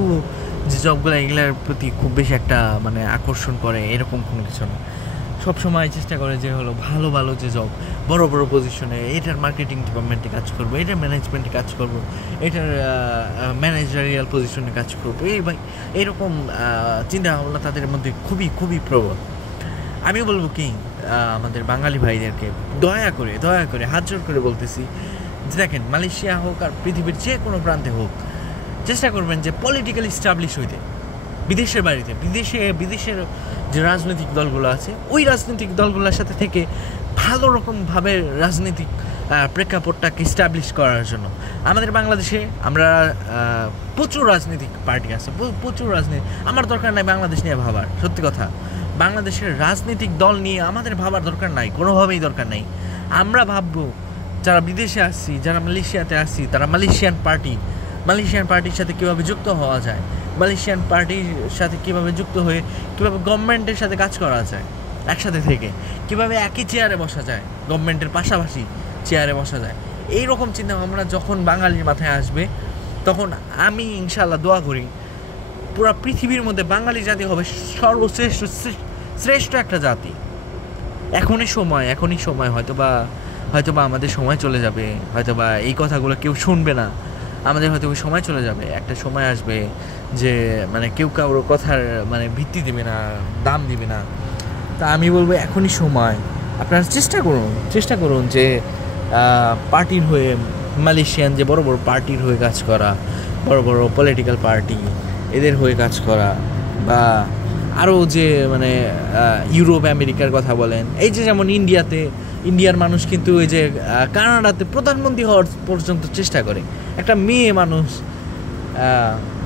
যে জবগুলো এগুলোর প্রতি খুব বেশি একটা মানে আকর্ষণ করে এরকম কোনো কিছু না। সবসময় চেষ্টা করে যে হলো ভালো যে জব, বড় পজিশনে, এটার মার্কেটিং ডিপার্টমেন্টে কাজ করবো, এটার ম্যানেজমেন্টে কাজ করবো, এটার ম্যানেজারিয়াল পজিশনে কাজ করবো, এইরকম চিন্তা ভাবনা তাদের মধ্যে খুবই প্রবল। আমি বলবো কি আমাদের বাঙালি ভাইদেরকে দয়া করে হাত জোর করে বলতেছি যে দেখেন, মালয়েশিয়া হোক আর পৃথিবীর যে কোনো প্রান্তে হোক, চেষ্টা করবেন যে পলিটিক্যালি স্টাবলিশ হইতে। বিদেশের যে রাজনৈতিক দলগুলো আছে, ওই রাজনৈতিক দলগুলোর সাথে থেকে ভালো রকমভাবে রাজনৈতিক প্রেক্ষাপটটাকে স্টাবলিশ করার জন্য। আমাদের বাংলাদেশে আমরা প্রচুর রাজনৈতিক পার্টি আছে, আমার দরকার নাই বাংলাদেশ নিয়ে ভাবার। সত্যি কথা, বাংলাদেশের রাজনৈতিক দল নিয়ে আমাদের ভাবার দরকার নাই, কোনোভাবেই দরকার নাই। আমরা ভাববো যারা বিদেশে আসছি, যারা মালয়েশিয়াতে আসছি, তারা মালয়েশিয়ান পার্টির সাথে কীভাবে যুক্ত হওয়া যায়, মালয়েশিয়ান পার্টির সাথে কীভাবে যুক্ত হয়ে কীভাবে গভর্নমেন্টের সাথে কাজ করা যায়, একসাথে থেকে কীভাবে একই চেয়ারে বসা যায়, গভর্নমেন্টের পাশাপাশি চেয়ারে বসা যায়। এইরকম চিন্তাভাবনা যখন বাঙালির মাথায় আসবে, তখন আমি ইনশাআল্লাহ দোয়া করি পুরো পৃথিবীর মধ্যে বাঙালি জাতি হবে শ্রেষ্ঠ একটা জাতি। এখনই সময়, হয়তোবা আমাদের সময় চলে যাবে, হয়তোবা এই কথাগুলো কেউ শুনবে না, আমাদের হয়তো সময় চলে যাবে। একটা সময় আসবে যে মানে কেউ কারোর কথার মানে ভিত্তি দেবে না, দাম দিবে না। তা আমি বলবো এখনই সময়, আপনারা চেষ্টা করুন যে পার্টির হয়ে, মালয়েশিয়ান যে বড় পার্টির হয়ে কাজ করা, বড় পলিটিক্যাল পার্টি, এদের হয়ে কাজ করা, বা আরও যে মানে ইউরোপ আমেরিকার কথা বলেন, এই যে যেমন ইন্ডিয়ার মানুষ কিন্তু এই যে কানাডাতে প্রধানমন্ত্রী হওয়ার পর্যন্ত চেষ্টা করে। একটা মেয়ে মানুষ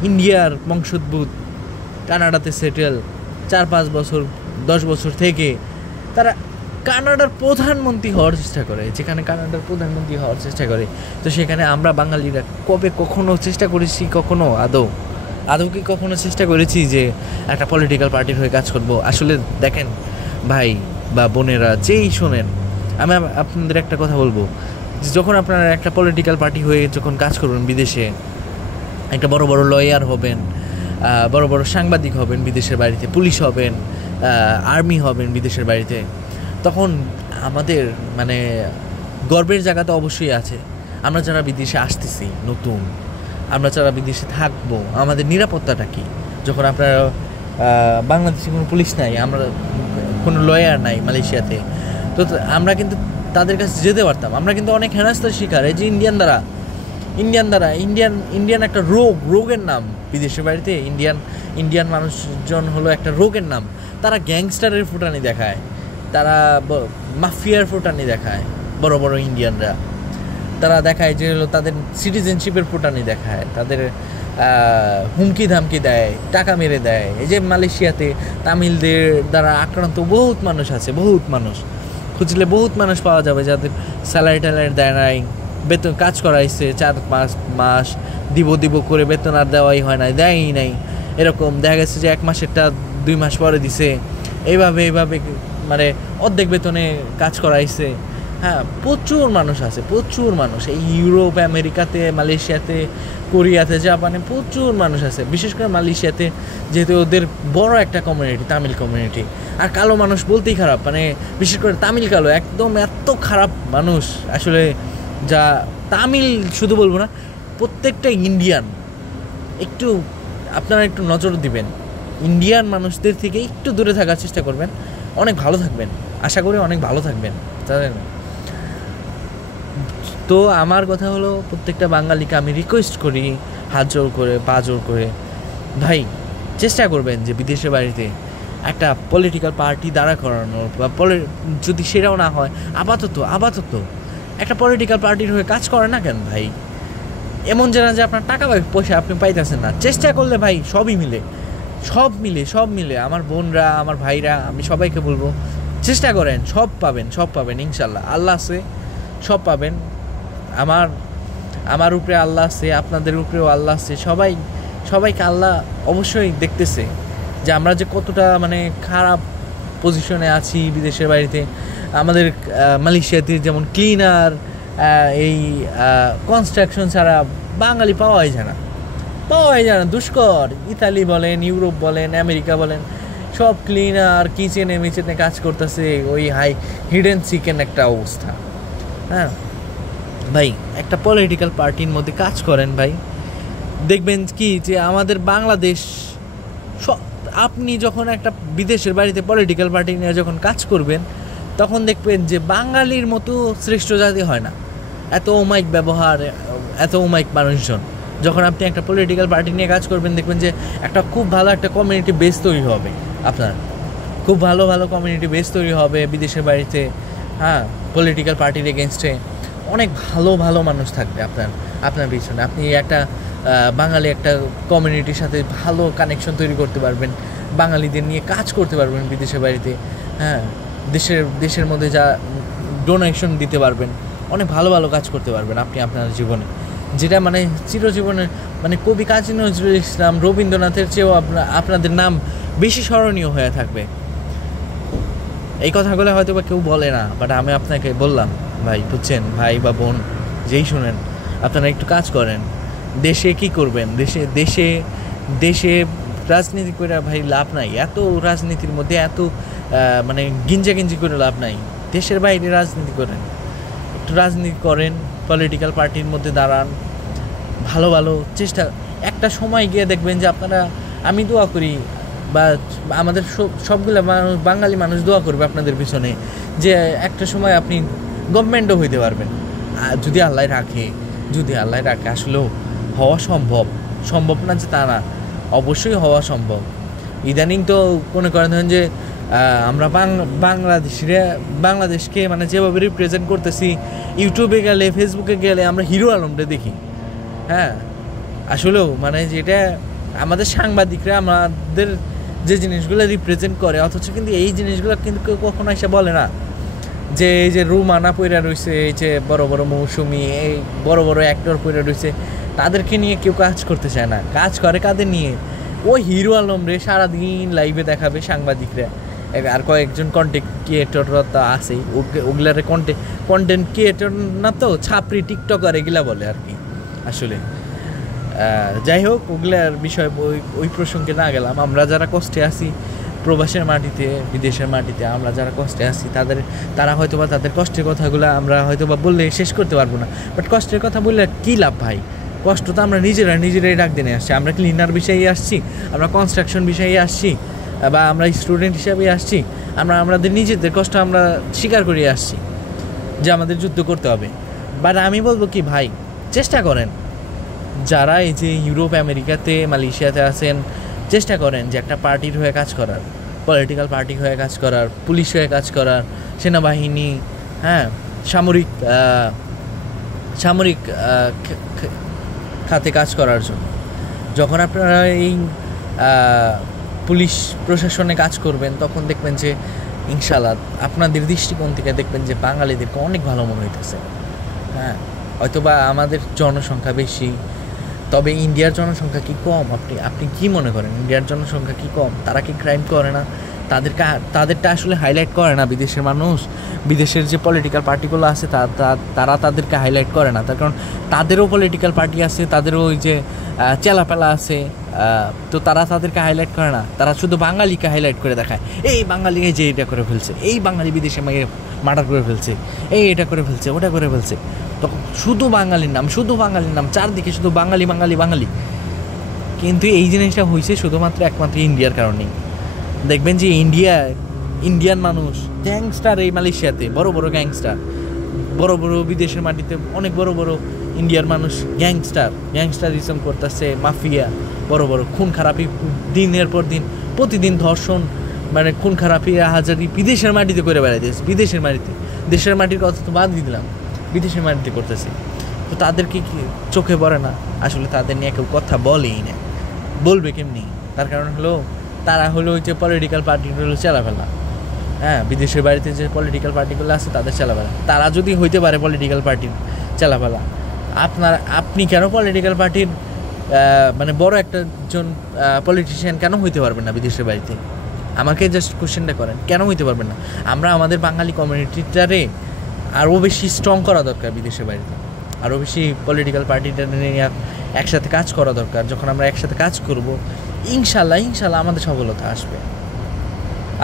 ইন্ডিয়ার বংশোদ্ভূত, কানাডাতে সেটেল, 4-5 বছর 10 বছর থেকে তারা কানাডার প্রধানমন্ত্রী হওয়ার চেষ্টা করে, যেখানে কানাডার প্রধানমন্ত্রী হওয়ার চেষ্টা করে। তো সেখানে আমরা বাঙালিরা কখনো চেষ্টা করেছি, আদৌ কি কখনো চেষ্টা করেছি যে একটা পলিটিক্যাল পার্টির হয়ে কাজ করব? আসলে দেখেন ভাই বা বোনেরা, যেই শোনেন, আমি আপনাদের একটা কথা বলবো, যখন আপনারা একটা পলিটিক্যাল পার্টি হয়ে যখন কাজ করবেন বিদেশে, একটা বড় লয়ার হবেন, বড় সাংবাদিক হবেন বিদেশের বাড়িতে, পুলিশ হবেন, আর্মি হবেন বিদেশের বাড়িতে, তখন আমাদের মানে গর্বের জায়গা তো অবশ্যই আছে। আমরা যারা বিদেশে আসতেছি নতুন, আমরা যারা বিদেশে থাকবো, আমাদের নিরাপত্তাটা কী? যখন আপনারা বাংলাদেশে কোনো পুলিশ নাই, আমরা কোনো লয়ার নাই মালয়েশিয়াতে, তো আমরা কিন্তু তাদের কাছে যেতে পারতাম। আমরা কিন্তু অনেক হেনস্থার শিকার। এই যে ইন্ডিয়ান দ্বারা ইন্ডিয়ান দ্বারা ইন্ডিয়ান একটা রোগের নাম বিদেশের বাড়িতে। ইন্ডিয়ান মানুষজন হলো একটা রোগের নাম। তারা গ্যাংস্টারের ফুটানি দেখায়, তারা মাফিয়ার ফুটানি দেখায়। বড় বড় ইন্ডিয়ানরা তারা দেখায় যে হলো তাদের সিটিজেনশিপের ফুটানি দেখায়, তাদের হুমকি ধামকি দেয়, টাকা মেরে দেয়। এই যে মালয়েশিয়াতে তামিলদের দ্বারা আক্রান্ত বহুত মানুষ আছে, বহুত মানুষ খুঁজলে বহুত মানুষ পাওয়া যাবে যাদের স্যালারি ট্যালারি দেয় নাই, বেতন কাজ করাইছে 4-5 মাস দিব করে বেতন আর দেওয়াই হয় নাই, দেয়ই নাই। এরকম দেখা গেছে যে 1 মাসেরটা 2 মাস পরে দিছে, এইভাবে মানে অর্ধেক বেতনে কাজ করাইছে। হ্যাঁ, প্রচুর মানুষ আছে, প্রচুর মানুষ। এই ইউরোপ, আমেরিকাতে, মালয়েশিয়াতে, কোরিয়াতে, জাপানে প্রচুর মানুষ আছে। বিশেষ করে মালয়েশিয়াতে, যেহেতু ওদের বড় একটা কমিউনিটি, তামিল কমিউনিটি। আর কালো মানুষ বলতেই খারাপ, মানে বিশেষ করে তামিল কালো একদম এত খারাপ মানুষ আসলে, যা তামিল শুধু বলবো না, প্রত্যেকটা ইন্ডিয়ান একটু আপনারা একটু নজর দিবেন। ইন্ডিয়ান মানুষদের থেকে একটু দূরে থাকার চেষ্টা করবেন, অনেক ভালো থাকবেন। আশা করি অনেক ভালো থাকবেন, জানেন। তো আমার কথা হলো, প্রত্যেকটা বাঙালিকে আমি রিকোয়েস্ট করি, হাত জোর করে, পা জোর করে, ভাই চেষ্টা করবেন যে বিদেশের বাড়িতে একটা পলিটিক্যাল পার্টি দাঁড়া করানোর, বা যদি সেটাও না হয় আপাতত একটা পলিটিক্যাল পার্টির হয়ে কাজ করে না কেন ভাই? এমন যে না যে আপনার টাকা পয়সা আপনি পাইতেছেন না। চেষ্টা করলে ভাই সব মিলে আমার বোনরা, আমার ভাইরা, আমি সবাইকে বলবো চেষ্টা করেন, সব পাবেন ইনশাল্লাহ। আল্লাহ আছে, সব পাবেন। আমার উপরে আল্লাহ আছে, আপনাদের উপরেও আল্লাহ আছে। সবাইকে আল্লাহ অবশ্যই দেখতেছে যে আমরা যে কতটা মানে খারাপ পজিশনে আছি বিদেশের বাড়িতে। আমাদের মালয়েশিয়াতে যেমন ক্লিনার, এই কনস্ট্রাকশন ছাড়া বাঙালি পাওয়াই যায় না, দুষ্কর। ইতালি বলেন, ইউরোপ বলেন, আমেরিকা বলেন, সব ক্লিনার, কিচেনে মিচেনে কাজ করতেছে, ওই হিডেন চিকেন একটা অবস্থা। হ্যাঁ ভাই, একটা পলিটিক্যাল পার্টির মধ্যে কাজ করেন ভাই, দেখবেন কি যে আমাদের বাংলাদেশ, আপনি যখন একটা বিদেশের বাড়িতে পলিটিক্যাল পার্টি নিয়ে যখন কাজ করবেন, তখন দেখবেন যে বাঙালির মতো শ্রেষ্ঠ জাতি হয় না। এত অমায়িক ব্যবহার, এত অমায়িক মানুষজন। যখন আপনি একটা পলিটিক্যাল পার্টি নিয়ে কাজ করবেন, দেখবেন যে একটা খুব ভালো একটা কমিউনিটি বেস তৈরি হবে, আপনার খুব ভালো কমিউনিটি বেস তৈরি হবে বিদেশের বাড়িতে। হ্যাঁ, পলিটিক্যাল পার্টির এগেনস্টে অনেক ভালো মানুষ থাকবে আপনার পিছনে। আপনি একটা বাঙালি একটা কমিউনিটির সাথে ভালো কানেকশন তৈরি করতে পারবেন, বাঙালিদের নিয়ে কাজ করতে পারবেন বিদেশের বাড়িতে। হ্যাঁ, দেশের মধ্যে যা ডোনেশন দিতে পারবেন, অনেক ভালো কাজ করতে পারবেন আপনি আপনার জীবনে, যেটা মানে চিরজীবনের, মানে কবি কাজী নজরুল ইসলাম, রবীন্দ্রনাথের চেয়েও আপনাদের নাম বেশি স্মরণীয় হয়ে থাকবে। এই কথাগুলো হয়তো বা কেউ বলে না, বাট আমি আপনাকে বললাম ভাই, বুঝছেন ভাই বা বোন, যেই শুনেন, আপনারা একটু কাজ করেন। দেশে কি করবেন? দেশে রাজনীতি করে ভাই লাভ নাই। এত রাজনীতির মধ্যে এত মানে গিঞ্জি করে লাভ নাই। দেশের বাইরে রাজনীতি করেন, একটু রাজনীতি করেন, পলিটিক্যাল পার্টির মধ্যে দাঁড়ান, ভালো চেষ্টা। একটা সময় গিয়ে দেখবেন যে আপনারা, আমি দোয়া করি, বা আমাদের সবগুলো বাঙালি মানুষ দোয়া করবে আপনাদের পিছনে, যে একটা সময় আপনি গভর্নমেন্টও হইতে পারবেন, যদি আল্লাহ রাখে। আসলেও হওয়া সম্ভব না যে তা না, অবশ্যই হওয়া সম্ভব। ইদানিং তো মনে করেন যে আমরা বাংলাদেশকে মানে যেভাবে রিপ্রেজেন্ট করতেছি, ইউটিউবে গেলে, ফেসবুকে গেলে আমরা হিরো আলমটা দেখি। হ্যাঁ, আসলেও মানে যেটা আমাদের সাংবাদিকরা আমাদের যে জিনিসগুলো রিপ্রেজেন্ট করে, অথচ কিন্তু এই জিনিসগুলো কিন্তু কেউ কখনো এসে বলে না যে এই যে রুমানা পইরা রয়েছে, এই যে বড় মৌসুমি, এই বড় অ্যাক্টর পইরা রয়েছে, তাদেরকে নিয়ে কেউ কাজ করতে চায় না। কাজ করে কাদের নিয়ে? ওই হিরো আলম রে সারাদিন লাইভে দেখাবে সাংবাদিকরা, আর কয়েকজন কন্টেন্ট ক্রিয়েটররা তো আছেই, ওগুলার কন্টেন্ট ক্রিয়েটর না তো ছাপরি টিকটকার এগুলা বলে আর কি। আসলে যাই হোক, ওগুলার বিষয় ওই প্রসঙ্গে না গেলাম। আমরা যারা কষ্টে আছি প্রবাসের মাটিতে, বিদেশের মাটিতে, আমরা যারা কষ্টে আছি তারা হয়তো বা তাদের কষ্টের কথাগুলো আমরা হয়তো বা বললে শেষ করতে পারবো না। বাট কষ্টের কথা বললে কী লাভ ভাই? কষ্ট তো আমরা নিজেরাই ডাক দিনে আসছি। আমরা ক্লিনার বিষয়ে আসছি, আমরা কনস্ট্রাকশন বিষয়ে আসছি, বা আমরা স্টুডেন্ট হিসাবে আসছি। আমাদের নিজেদের কষ্ট আমরা স্বীকার করিয়ে আসছি যে আমাদের যুদ্ধ করতে হবে। বাট আমি বলবো কি ভাই, চেষ্টা করেন, যারা এই যে ইউরোপ আমেরিকাতে মালয়েশিয়াতে আছেন, চেষ্টা করেন যে একটা পার্টির হয়ে কাজ করার, পলিটিক্যাল পার্টি হয়ে কাজ করার, পুলিশ হয়ে কাজ করার, সেনাবাহিনী, হ্যাঁ, সামরিক সামরিক খাতে কাজ করার জন্য। যখন আপনারা এই পুলিশ প্রশাসনে কাজ করবেন তখন দেখবেন যে ইনশাআল্লাহ আপনাদের দৃষ্টিকোণ থেকে দেখবেন যে বাঙালিদেরকে অনেক ভালো মনে হইতেছে। হ্যাঁ, হয়তোবা আমাদের জনসংখ্যা বেশি, তবে ইন্ডিয়ার জনসংখ্যা কি কম? আপনি কি মনে করেন ইন্ডিয়ার জনসংখ্যা কি কম? তারা কি ক্রাইম করে না? তাদেরটা আসলে হাইলাইট করে না বিদেশের মানুষ। বিদেশের যে পলিটিক্যাল পার্টিগুলো আছে তারা তাদেরকে হাইলাইট করে না, তার কারণ তাদেরও পলিটিক্যাল পার্টি আছে, তাদেরও ওই যে চেলাপেলা আছে, তো তারা তাদেরকে হাইলাইট করে না। তারা শুধু বাঙালিকে হাইলাইট করে দেখায়, এই বাঙালি এই যে এটা করে ফেলছে, এই বাঙালি বিদেশে মার্ডার করে ফেলছে, এই এটা করে ফেলছে, ওটা করে ফেলছে। তখন শুধু বাঙালির নাম, চারদিকে শুধু বাঙালি বাঙালি বাঙালি। কিন্তু এই জিনিসটা হয়েছে শুধুমাত্র একমাত্র ইন্ডিয়ার কারণেই। দেখবেন যে ইন্ডিয়ান মানুষ গ্যাংস্টার, এই মালয়েশিয়াতে বড় বড় গ্যাংস্টার, বড় বড় বিদেশের মাটিতে অনেক বড় বড় ইন্ডিয়ার মানুষ গ্যাংস্টারিজম করতেছে, মাফিয়া, বড় বড় খুন খারাপি, দিনের পর দিন প্রতিদিন ধর্ষণ, মানে খুন খারাপি হাজারি বিদেশের মাটিতে করে বেড়াইতেছে। বিদেশের মাটিতে, দেশের মাটির কথা তো বাদ দিয়ে দিলাম, বিদেশের মাটিতে করতেছে। তো তাদেরকে কি চোখে পড়ে না? আসলে তাদের নিয়ে কেউ কথা বলেই না, বলবে কেমনি? তার কারণ হলো তারা হলো ওই যে পলিটিক্যাল পার্টিগুলো চালাফেলা। হ্যাঁ, বিদেশের বাড়িতে যে পলিটিক্যাল পার্টিগুলো আছে তাদের চালাফেলা। তারা যদি হইতে পারে পলিটিক্যাল পার্টির চালাফেলা, আপনি কেন পলিটিক্যাল পার্টির মানে বড় একজন পলিটিশিয়ান কেন হইতে পারবেন না বিদেশের বাড়িতে? আমাকে জাস্ট কোশ্চেনটা করেন, কেন হইতে পারবেন না? আমরা আমাদের বাঙালি কমিউনিটিটারে আরও বেশি স্ট্রং করা দরকার বিদেশের বাড়িতে, আরও বেশি পলিটিক্যাল পার্টিটা নিয়ে একসাথে কাজ করা দরকার। যখন আমরা একসাথে কাজ করব, ইনশাল্লাহ আমাদের সফলতা আসবে।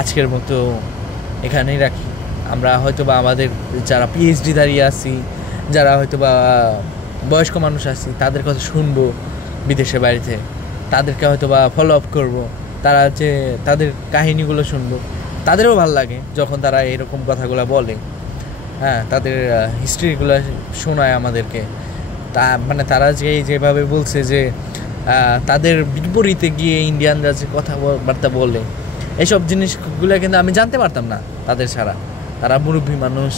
আজকের মতো এখানেই রাখি। আমরা হয়তোবা আমাদের যারা পিএইচডি দাঁড়িয়ে আছি, যারা হয়তোবা বয়স্ক মানুষ আছি, তাদের কথা শুনবো বিদেশের বাড়িতে, তাদেরকে হয়তোবা ফলো আপ করবো, তারা যে তাদের কাহিনিগুলো শুনবো। তাদেরও ভালো লাগে যখন তারা এরকম কথাগুলো বলে, হ্যাঁ, তাদের হিস্ট্রিগুলো শোনায় আমাদেরকে। মানে তারা যেভাবে বলছে যে তাদের বিপরীতে গিয়ে ইন্ডিয়ানরা যে কথাবার্তা বলে, এইসব জিনিসগুলো কিন্তু আমি জানতে পারতাম না তাদের ছাড়া। তারা মুরব্বী মানুষ,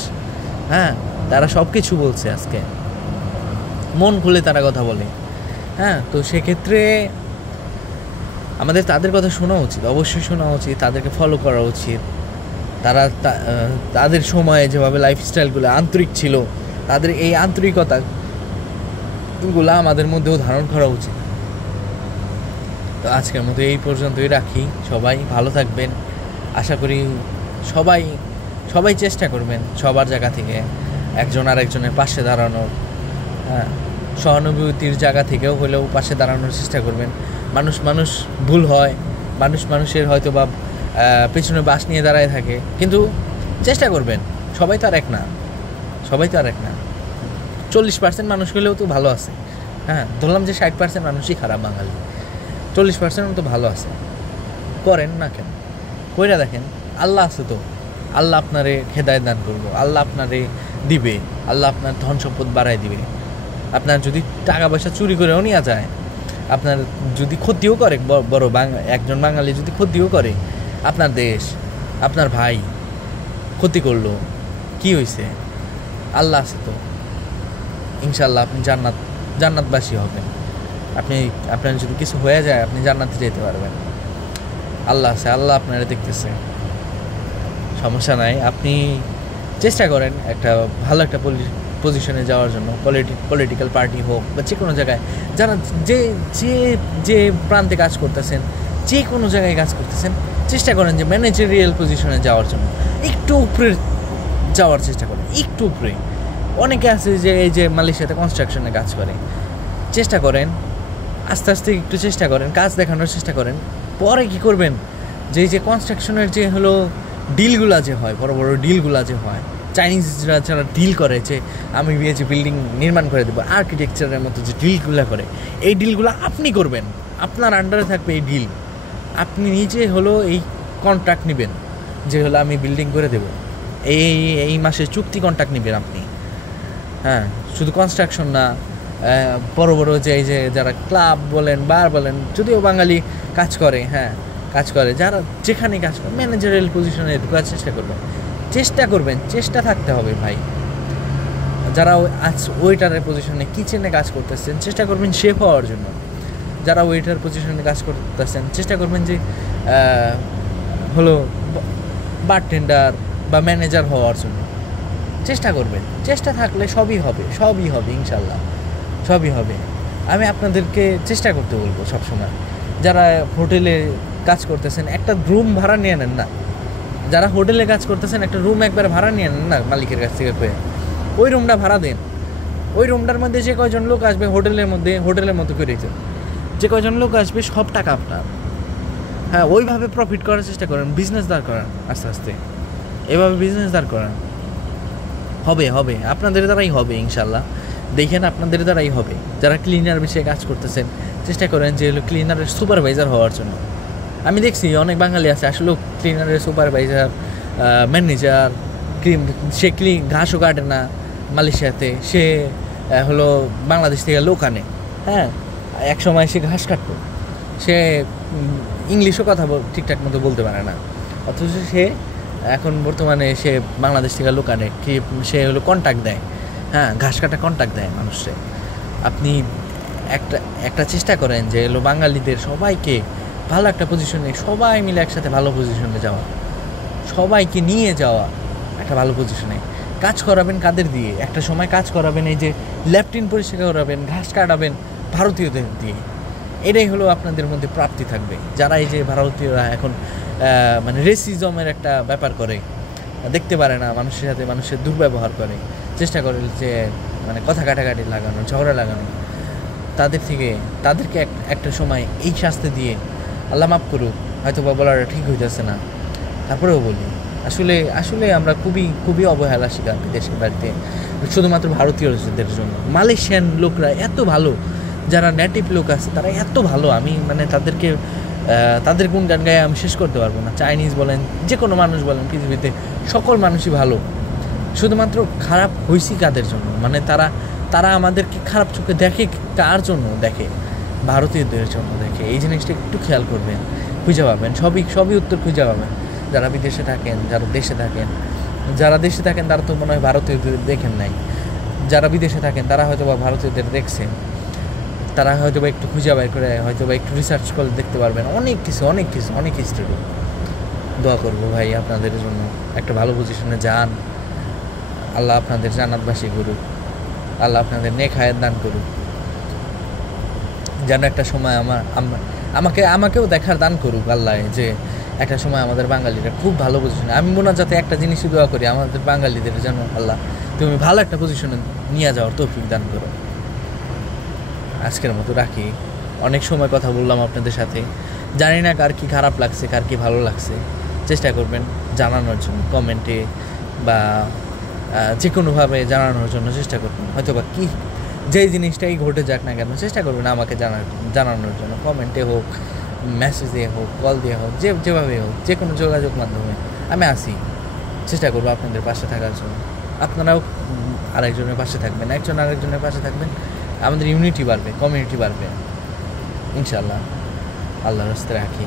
হ্যাঁ, তারা সব কিছু বলছে, আজকে মন খুলে তারা কথা বলে। হ্যাঁ, তো সেক্ষেত্রে আমাদের তাদের কথা শোনা উচিত, অবশ্যই শোনা উচিত, তাদেরকে ফলো করা উচিত। তারা তাদের সময়ে যেভাবে লাইফস্টাইলগুলো আন্তরিক ছিল, তাদের এই আন্তরিকতাগুলো আমাদের মধ্যেও ধারণ করা উচিত। তো আজকের মতো এই পর্যন্তই রাখি। সবাই ভালো থাকবেন, আশা করি সবাই চেষ্টা করবেন সবার জায়গা থেকে একজন আর একজনের পাশে দাঁড়ানোর, হ্যাঁ, সহানুভূতির জায়গা থেকেও হলেও পাশে দাঁড়ানোর চেষ্টা করবেন। মানুষ ভুল হয়, মানুষের হয়তো বা পেছনে বাস নিয়ে দাঁড়ায় থাকে, কিন্তু চেষ্টা করবেন। সবাই তো আর এক না, 40% মানুষ হলেও তো ভালো আছে। হ্যাঁ, ধরলাম যে 60% মানুষই খারাপ, বাঙালি 40% তো ভালো আছে। করেন না কেন? কইরা দেখেন, আল্লাহ আছে তো, আল্লাহ আপনারে হেদায়েত দান করবো, আল্লাহ আপনারে দিবে, আল্লাহ আপনার ধন সম্পদ বাড়ায় দিবে। আপনার যদি টাকা পয়সা চুরি করেও নেওয়া যায়, আপনার যদি ক্ষতিও করে, বড় একজন বাঙালি যদি ক্ষতিও করে, আপনার দেশ, আপনার ভাই ক্ষতি করলো, কি হয়েছে? আল্লাহ আছে তো, ইনশাল্লাহ আপনি জান্নাতবাসী হবেন। আপনার যদি কিছু হয়ে যায়, আপনি জান্নাতে যেতে পারবেন। আল্লাহ আছে, আল্লাহ আপনারা দেখতেছে, সমস্যা নাই। আপনি চেষ্টা করেন ভালো একটা পজিশনে যাওয়ার জন্য, পলিটিক্যাল পার্টি হোক বা যে কোনো জায়গায়, যারা যে প্রান্তে কাজ করতেছেন, যে কোনো জায়গায় কাজ করতেছেন, চেষ্টা করেন যে ম্যানেজারিয়াল পজিশনে যাওয়ার জন্য একটু উপরে যাওয়ার চেষ্টা করেন, একটু উপরে। অনেকে আছে যে এই যে মালয়েশিয়াতে কনস্ট্রাকশনে কাজ করে, চেষ্টা করেন আস্তে আস্তে একটু চেষ্টা করেন, কাজ দেখানোর চেষ্টা করেন। পরে কি করবেন, যে কনস্ট্রাকশনের যে হলো ডিলগুলা যে হয়, বড় বড় ডিলগুলা যে হয়, চাইনিজরা যারা ডিল করে যে আমি যে বিল্ডিং নির্মাণ করে দেবো, আর্কিটেকচারের মতো যে ডিলগুলো করে, এই ডিলগুলো আপনি করবেন, আপনার আন্ডারে থাকবে এই ডিল। আপনি নিজে হলো এই কন্ট্রাক্ট নেবেন যে হলো আমি বিল্ডিং করে দেবো, এই মাসে চুক্তি কন্ট্রাক্ট নেবেন আপনি। হ্যাঁ, শুধু কনস্ট্রাকশন না, বড় বড় যে এই যে যারা ক্লাব বলেন বার বলেন, যদিও বাঙালি কাজ করে, হ্যাঁ কাজ করে, যারা যেখানে কাজ করে ম্যানেজারিয়াল পজিশনে ঢোকার চেষ্টা করবেন, চেষ্টা থাকতে হবে ভাই। যারা আজ ওয়েটারের পজিশনে কিচেনে কাজ করতেছেন চেষ্টা করবেন শেফ হওয়ার জন্য। যারা ওয়েটার পজিশনে কাজ করতেছেন চেষ্টা করবেন যে হলো বারটেন্ডার বা ম্যানেজার হওয়ার জন্য চেষ্টা করবেন। চেষ্টা থাকলে সবই হবে ইনশাল্লাহ, সবই হবে। আমি আপনাদেরকে চেষ্টা করতে বলবো সবসময়। যারা হোটেলে কাজ করতেছেন একটা রুম ভাড়া নিয়ে নেন না, যারা হোটেলে কাজ করতেছেন একটা রুম একবার ভাড়া নিয়ে নেন না মালিকের কাছ থেকে পেয়ে, ওই রুমটা ভাড়া দেন। ওই রুমটার মধ্যে যে কয়জন লোক আসবে হোটেলের মতো করে যে কয়জন লোক আসবে সব টাকা আপনার। হ্যাঁ, ওইভাবে প্রফিট করার চেষ্টা করেন, বিজনেস দাঁড় করান আস্তে আস্তে, এভাবে বিজনেস দাঁড় করান। হবে আপনাদের দ্বারাই হবে ইনশাল্লাহ। দেখেন আপনাদের দ্বারাই হবে। যারা ক্লিনার বিষয়ে কাজ করতেছেন চেষ্টা করেন যে হলো ক্লিনারের সুপারভাইজার হওয়ার জন্য। আমি দেখছি অনেক বাঙালি আছে আসলে ক্লিনারের সুপারভাইজার, ম্যানেজার, সে ঘাসও কাটে না মালয়েশিয়াতে, সে হলো বাংলাদেশ থেকে লোক আনে। হ্যাঁ, এক সময় সে ঘাস কাটতো, সে ইংলিশও কথা ঠিকঠাক মতো বলতে পারে না, অথচ সে এখন বর্তমানে সে বাংলাদেশ থেকে লোক আনে, কি সে হলো কন্ট্যাক্ট দেয়। হ্যাঁ, ঘাস কাটা কন্ট্যাক্ট দেয় মানুষকে। আপনি একটা চেষ্টা করেন যে হলো বাঙালিদের সবাইকে ভালো একটা পজিশনে, সবাই মিলে একসাথে ভালো পজিশনে যাওয়া, সবাইকে নিয়ে যাওয়া একটা ভালো পজিশনে। কাজ করাবেন কাদের দিয়ে? একটা সময় কাজ করাবেন এই যে ল্যাট্রিন পরিষ্কার করাবেন, ঘাস কাটাবেন ভারতীয়দের দিয়ে। এটাই হলো আপনাদের মধ্যে প্রাপ্তি থাকবে। যারা এই যে ভারতীয়রা এখন মানে রেসিজমের একটা ব্যাপার করে, দেখতে পারে না মানুষের সাথে, মানুষের দুর্ব্যবহার করে, চেষ্টা করে যে মানে কথা কাটাকাটি লাগানো, ঝগড়া লাগানো, তাদেরকে একটা সময় এই শাস্তি দিয়ে আল্লাহ মাফ করুক, হয়তো বা বলাটা ঠিক হইতেছে না, তারপরেও বলি আসলে আমরা খুবই অবহেলা শিকার বিদেশের বাড়িতে, শুধুমাত্র ভারতীয়দের জন্য। মালয়েশিয়ান লোকরা এত ভালো, যারা নেটিভ লোক আছে তারা এত ভালো, আমি মানে তাদের কোন গান গায়ে আমি শেষ করতে পারবো না। চাইনিজ বলেন, যে কোনো মানুষ বলেন, পৃথিবীতে সকল মানুষই ভালো। শুধুমাত্র খারাপ হয়েছি কাদের জন্য? মানে তারা আমাদেরকে খারাপ চোখে দেখে কার জন্য দেখে? ভারতীয়দের জন্য দেখে। এই জিনিসটা একটু খেয়াল করবেন, খুঁজে পাবেন, সবই উত্তর খুঁজে পাবেন। যারা বিদেশে থাকেন, যারা দেশে থাকেন তারা তো মনে হয় ভারতীয়দের দেখেন নাই, যারা বিদেশে থাকেন তারা হয়তো বা ভারতীয়দের দেখছেন, তারা হয়তো বা একটু খুঁজে বের করে, হয়তো বা একটু রিসার্চ করে দেখতে পারবেন অনেক হিস্ট্রি। দোয়া করবো ভাই আপনাদের জন্য, একটা ভালো পজিশনে যান, আল্লাহ আপনাদের জান্নাতবাসী করুক, আল্লাহ আপনাদের নেক হায়াত দান করুক, যেন একটা সময় আমাকেও দেখার দান করুক আল্লাহ, যে একটা সময় আমাদের বাঙালিরা খুব ভালো পজিশনে। আমি মোনাজাতে একটা জিনিসই দোয়া করি, আমাদের বাঙালিদের যেন আল্লাহ তুমি ভালো একটা পজিশনে নিয়ে যাওয়ার তৌফিক দান করো। আজকের মতো রাখি, অনেক সময় কথা বললাম আপনাদের সাথে, জানি না কার কি খারাপ লাগছে, কার কি ভালো লাগছে, চেষ্টা করবেন জানানোর জন্য, কমেন্টে বা যে কোনোভাবে জানানোর জন্য চেষ্টা করবেন। হয়তো বা কি যেই জিনিসটাই ঘটে যাক না কেন চেষ্টা করবেন আমাকে জানানোর জন্য, কমেন্টে হোক, মেসেজ দিয়ে হোক, কল দিয়ে হোক, যেভাবে হোক, যে কোনো যোগাযোগ মাধ্যমে আমি আসি, চেষ্টা করবো আপনাদের পাশে থাকার জন্য। আপনারাও আরেকজনের পাশে থাকবেন, একজন আরেকজনের পাশে থাকবেন, আমাদের ইউনিটি বাড়বে, কমিউনিটি বাড়বে ইনশাআল্লাহ। আল্লাহর রাস্তায় রাখি।